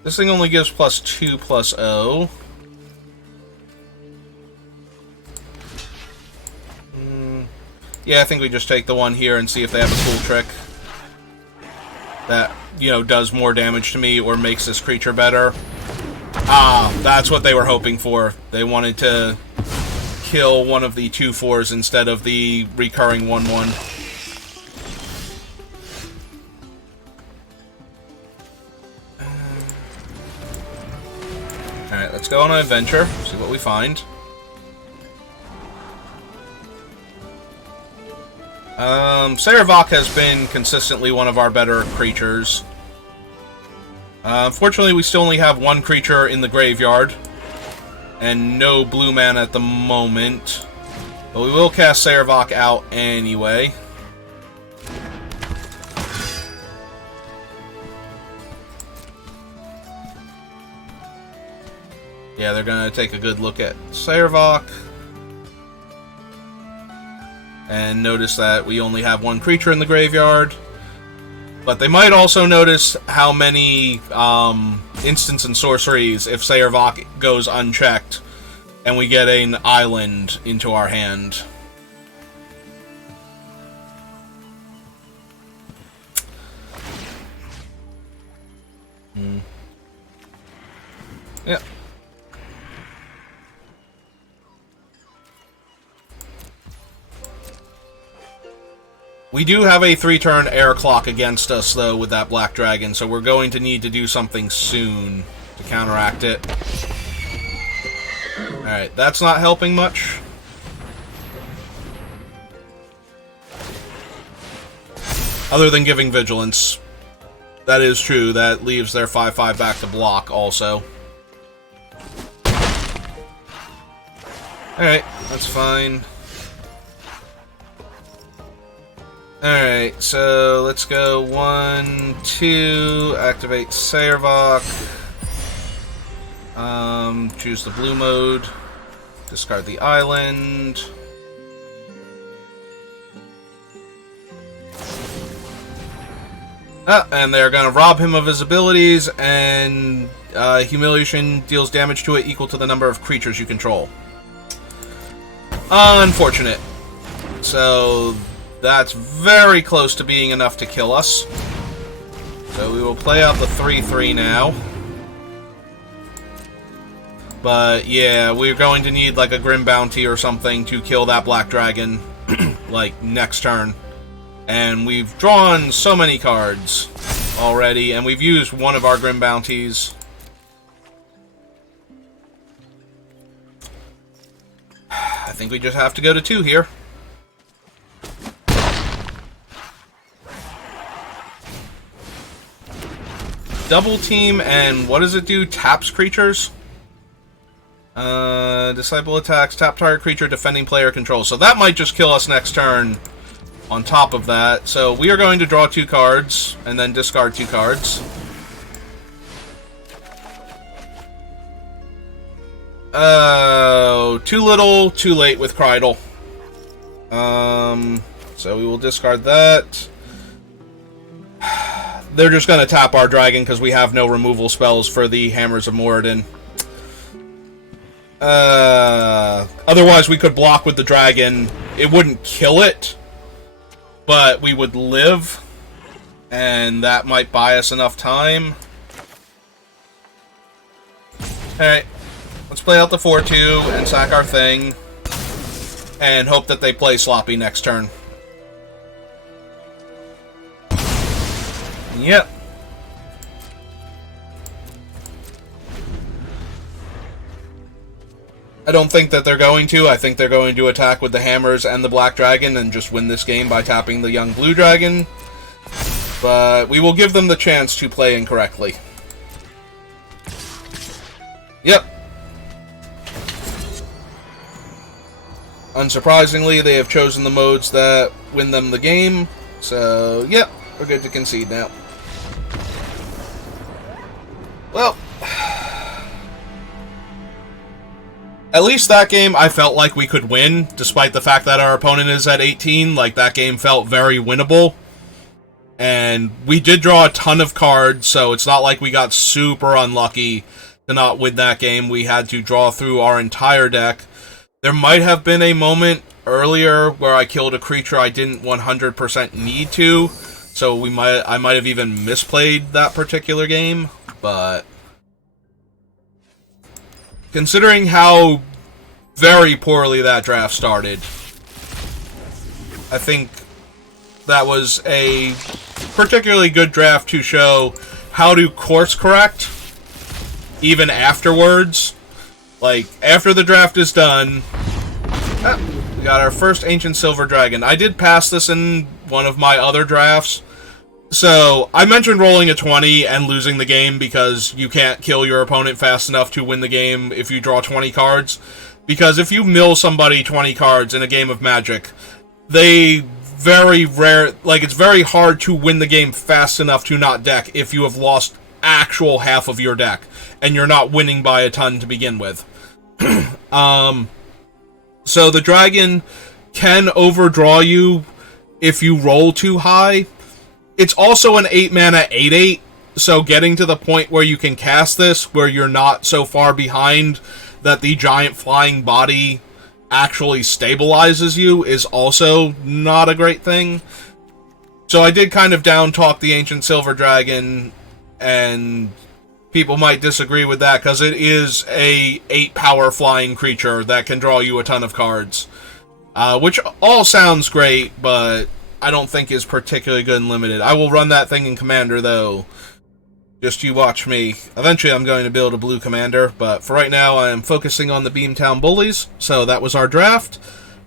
This thing only gives +2/+0. Yeah, I think we just take the one here and see if they have a cool trick that, you know, does more damage to me or makes this creature better. Ah, that's what they were hoping for. They wanted to kill one of the 2/4s instead of the recurring 1/1. Alright, let's go on an adventure, see what we find. Sarevok has been consistently one of our better creatures. Unfortunately, we still only have one creature in the graveyard, and no blue mana at the moment. But we will cast Sarevok out anyway. Yeah, they're going to take a good look at Sarevok. And notice that we only have one creature in the graveyard. But they might also notice how many instants and sorceries if Sarevok goes unchecked and we get an island into our hand. Yeah. We do have a 3-turn air clock against us, though, with that Black Dragon, so we're going to need to do something soon to counteract it. Alright, that's not helping much. Other than giving Vigilance. That is true, that leaves their 5/5 back to block, also. Alright, that's fine. Alright, so let's go 1, 2, activate Sarevok. Choose the blue mode. Discard the island. And they're going to rob him of his abilities, and Humiliation deals damage to it equal to the number of creatures you control. Unfortunate. So that's very close to being enough to kill us. So we will play out the 3/3 now. But yeah, we're going to need like a Grim Bounty or something to kill that Black Dragon, like next turn. And we've drawn so many cards already, and we've used one of our Grim Bounties. I think we just have to go to 2 here. Double team, and what does it do? Taps creatures? Disciple attacks, tap target creature, defending player control. So that might just kill us next turn on top of that. So we are going to draw 2 cards, and then discard 2 cards. Oh, too little, too late with Krydle. So we will discard that. They're just going to tap our dragon because we have no removal spells for the Hammers of Moradin. Otherwise, we could block with the dragon. It wouldn't kill it, but we would live, and that might buy us enough time. Alright, let's play out the 4-2 and sack our thing, and hope that they play sloppy next turn. Yep. I don't think that they're going to. I think they're going to attack with the hammers and the black dragon and just win this game by tapping the young blue dragon. But we will give them the chance to play incorrectly. Yep. Unsurprisingly, they have chosen the modes that win them the game. So, yep, we're good to concede now. Well, at least that game I felt like we could win, despite the fact that our opponent is at 18. Like, that game felt very winnable. And we did draw a ton of cards, so it's not like we got super unlucky to not win that game. We had to draw through our entire deck. There might have been a moment earlier where I killed a creature I didn't 100% need to, so I might have even misplayed that particular game, but considering how very poorly that draft started, I think that was a particularly good draft to show how to course correct even afterwards. Like, after the draft is done, we got our first Ancient Silver Dragon. I did pass this in one of my other drafts. So, I mentioned rolling a 20 and losing the game because you can't kill your opponent fast enough to win the game if you draw 20 cards. Because if you mill somebody 20 cards in a game of Magic, it's very hard to win the game fast enough to not deck if you have lost actual half of your deck and you're not winning by a ton to begin with. So the dragon can overdraw you if you roll too high. It's also an 8-mana 8/8, so getting to the point where you can cast this, where you're not so far behind that the giant flying body actually stabilizes you, is also not a great thing. So I did kind of down-talk the Ancient Silver Dragon, and people might disagree with that, because it is a 8-power flying creature that can draw you a ton of cards. Which all sounds great, but I don't think is particularly good and limited. I will run that thing in Commander, though. Just you watch me. Eventually I'm going to build a blue Commander, but for right now I am focusing on the Beamtown Bullies. So that was our draft.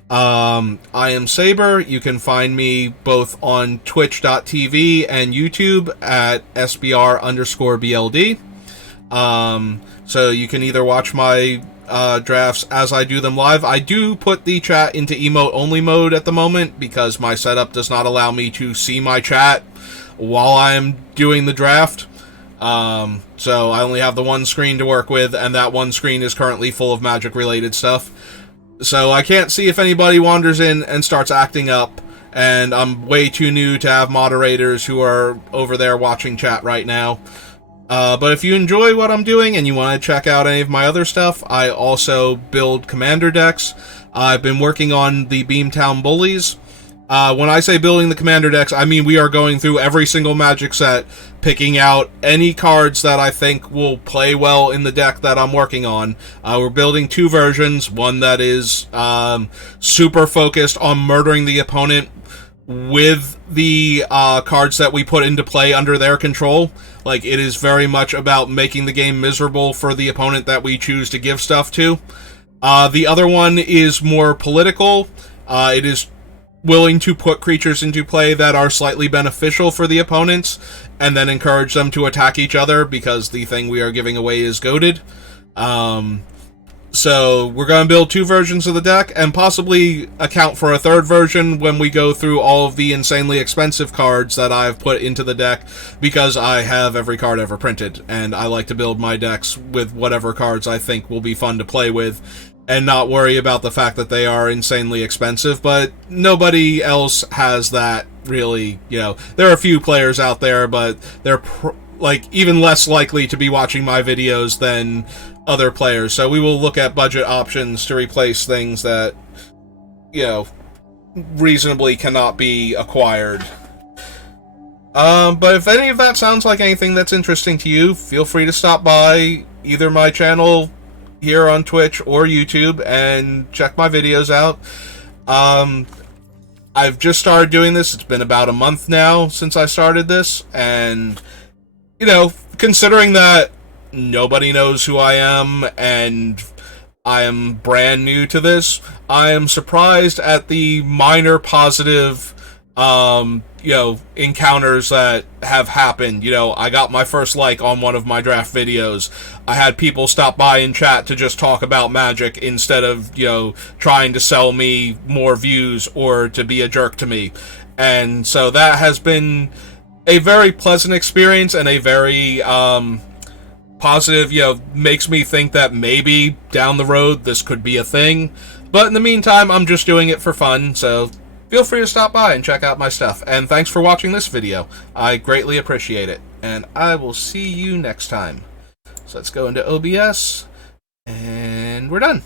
I am Saber. You can find me both on twitch.tv and YouTube at SBR_BLD. So you can either watch my drafts as I do them live. I do put the chat into emote only mode at the moment because my setup does not allow me to see my chat while I'm doing the draft. So I only have the one screen to work with, and that one screen is currently full of Magic related stuff. So I can't see if anybody wanders in and starts acting up, and I'm way too new to have moderators who are over there watching chat right now. But if you enjoy what I'm doing and you want to check out any of my other stuff, I also build Commander decks. I've been working on the Beamtown Bullies, When I say building the commander decks, I mean we are going through every single Magic set, picking out any cards that I think will play well in the deck that I'm working on. We're building 2 versions, one that is super focused on murdering the opponent with the cards that we put into play under their control. Like, it is very much about making the game miserable for the opponent that we choose to give stuff to. The other one is more political. It is willing to put creatures into play that are slightly beneficial for the opponents, and then encourage them to attack each other, because the thing we are giving away is goated. So we're going to build 2 versions of the deck, and possibly account for a 3rd version when we go through all of the insanely expensive cards that I've put into the deck, because I have every card ever printed, and I like to build my decks with whatever cards I think will be fun to play with, and not worry about the fact that they are insanely expensive. But nobody else has that, really. You know, there are a few players out there, but they're even less likely to be watching my videos than other players. So we will look at budget options to replace things that, you know, reasonably cannot be acquired. But if any of that sounds like anything that's interesting to you, feel free to stop by either my channel here on Twitch or YouTube and check my videos out. I've just started doing this. It's been about a month now since I started this, and, you know, considering that nobody knows who I am and I am brand new to this, I am surprised at the minor positive you know, encounters that have happened. You know, I got my first like on one of my draft videos. I had people stop by in chat to just talk about Magic instead of, you know, trying to sell me more views or to be a jerk to me. And so that has been a very pleasant experience, and a very positive, you know, makes me think that maybe down the road this could be a thing. But in the meantime, I'm just doing it for fun, so feel free to stop by and check out my stuff. And thanks for watching this video. I greatly appreciate it. And I will see you next time. So let's go into OBS, and we're done.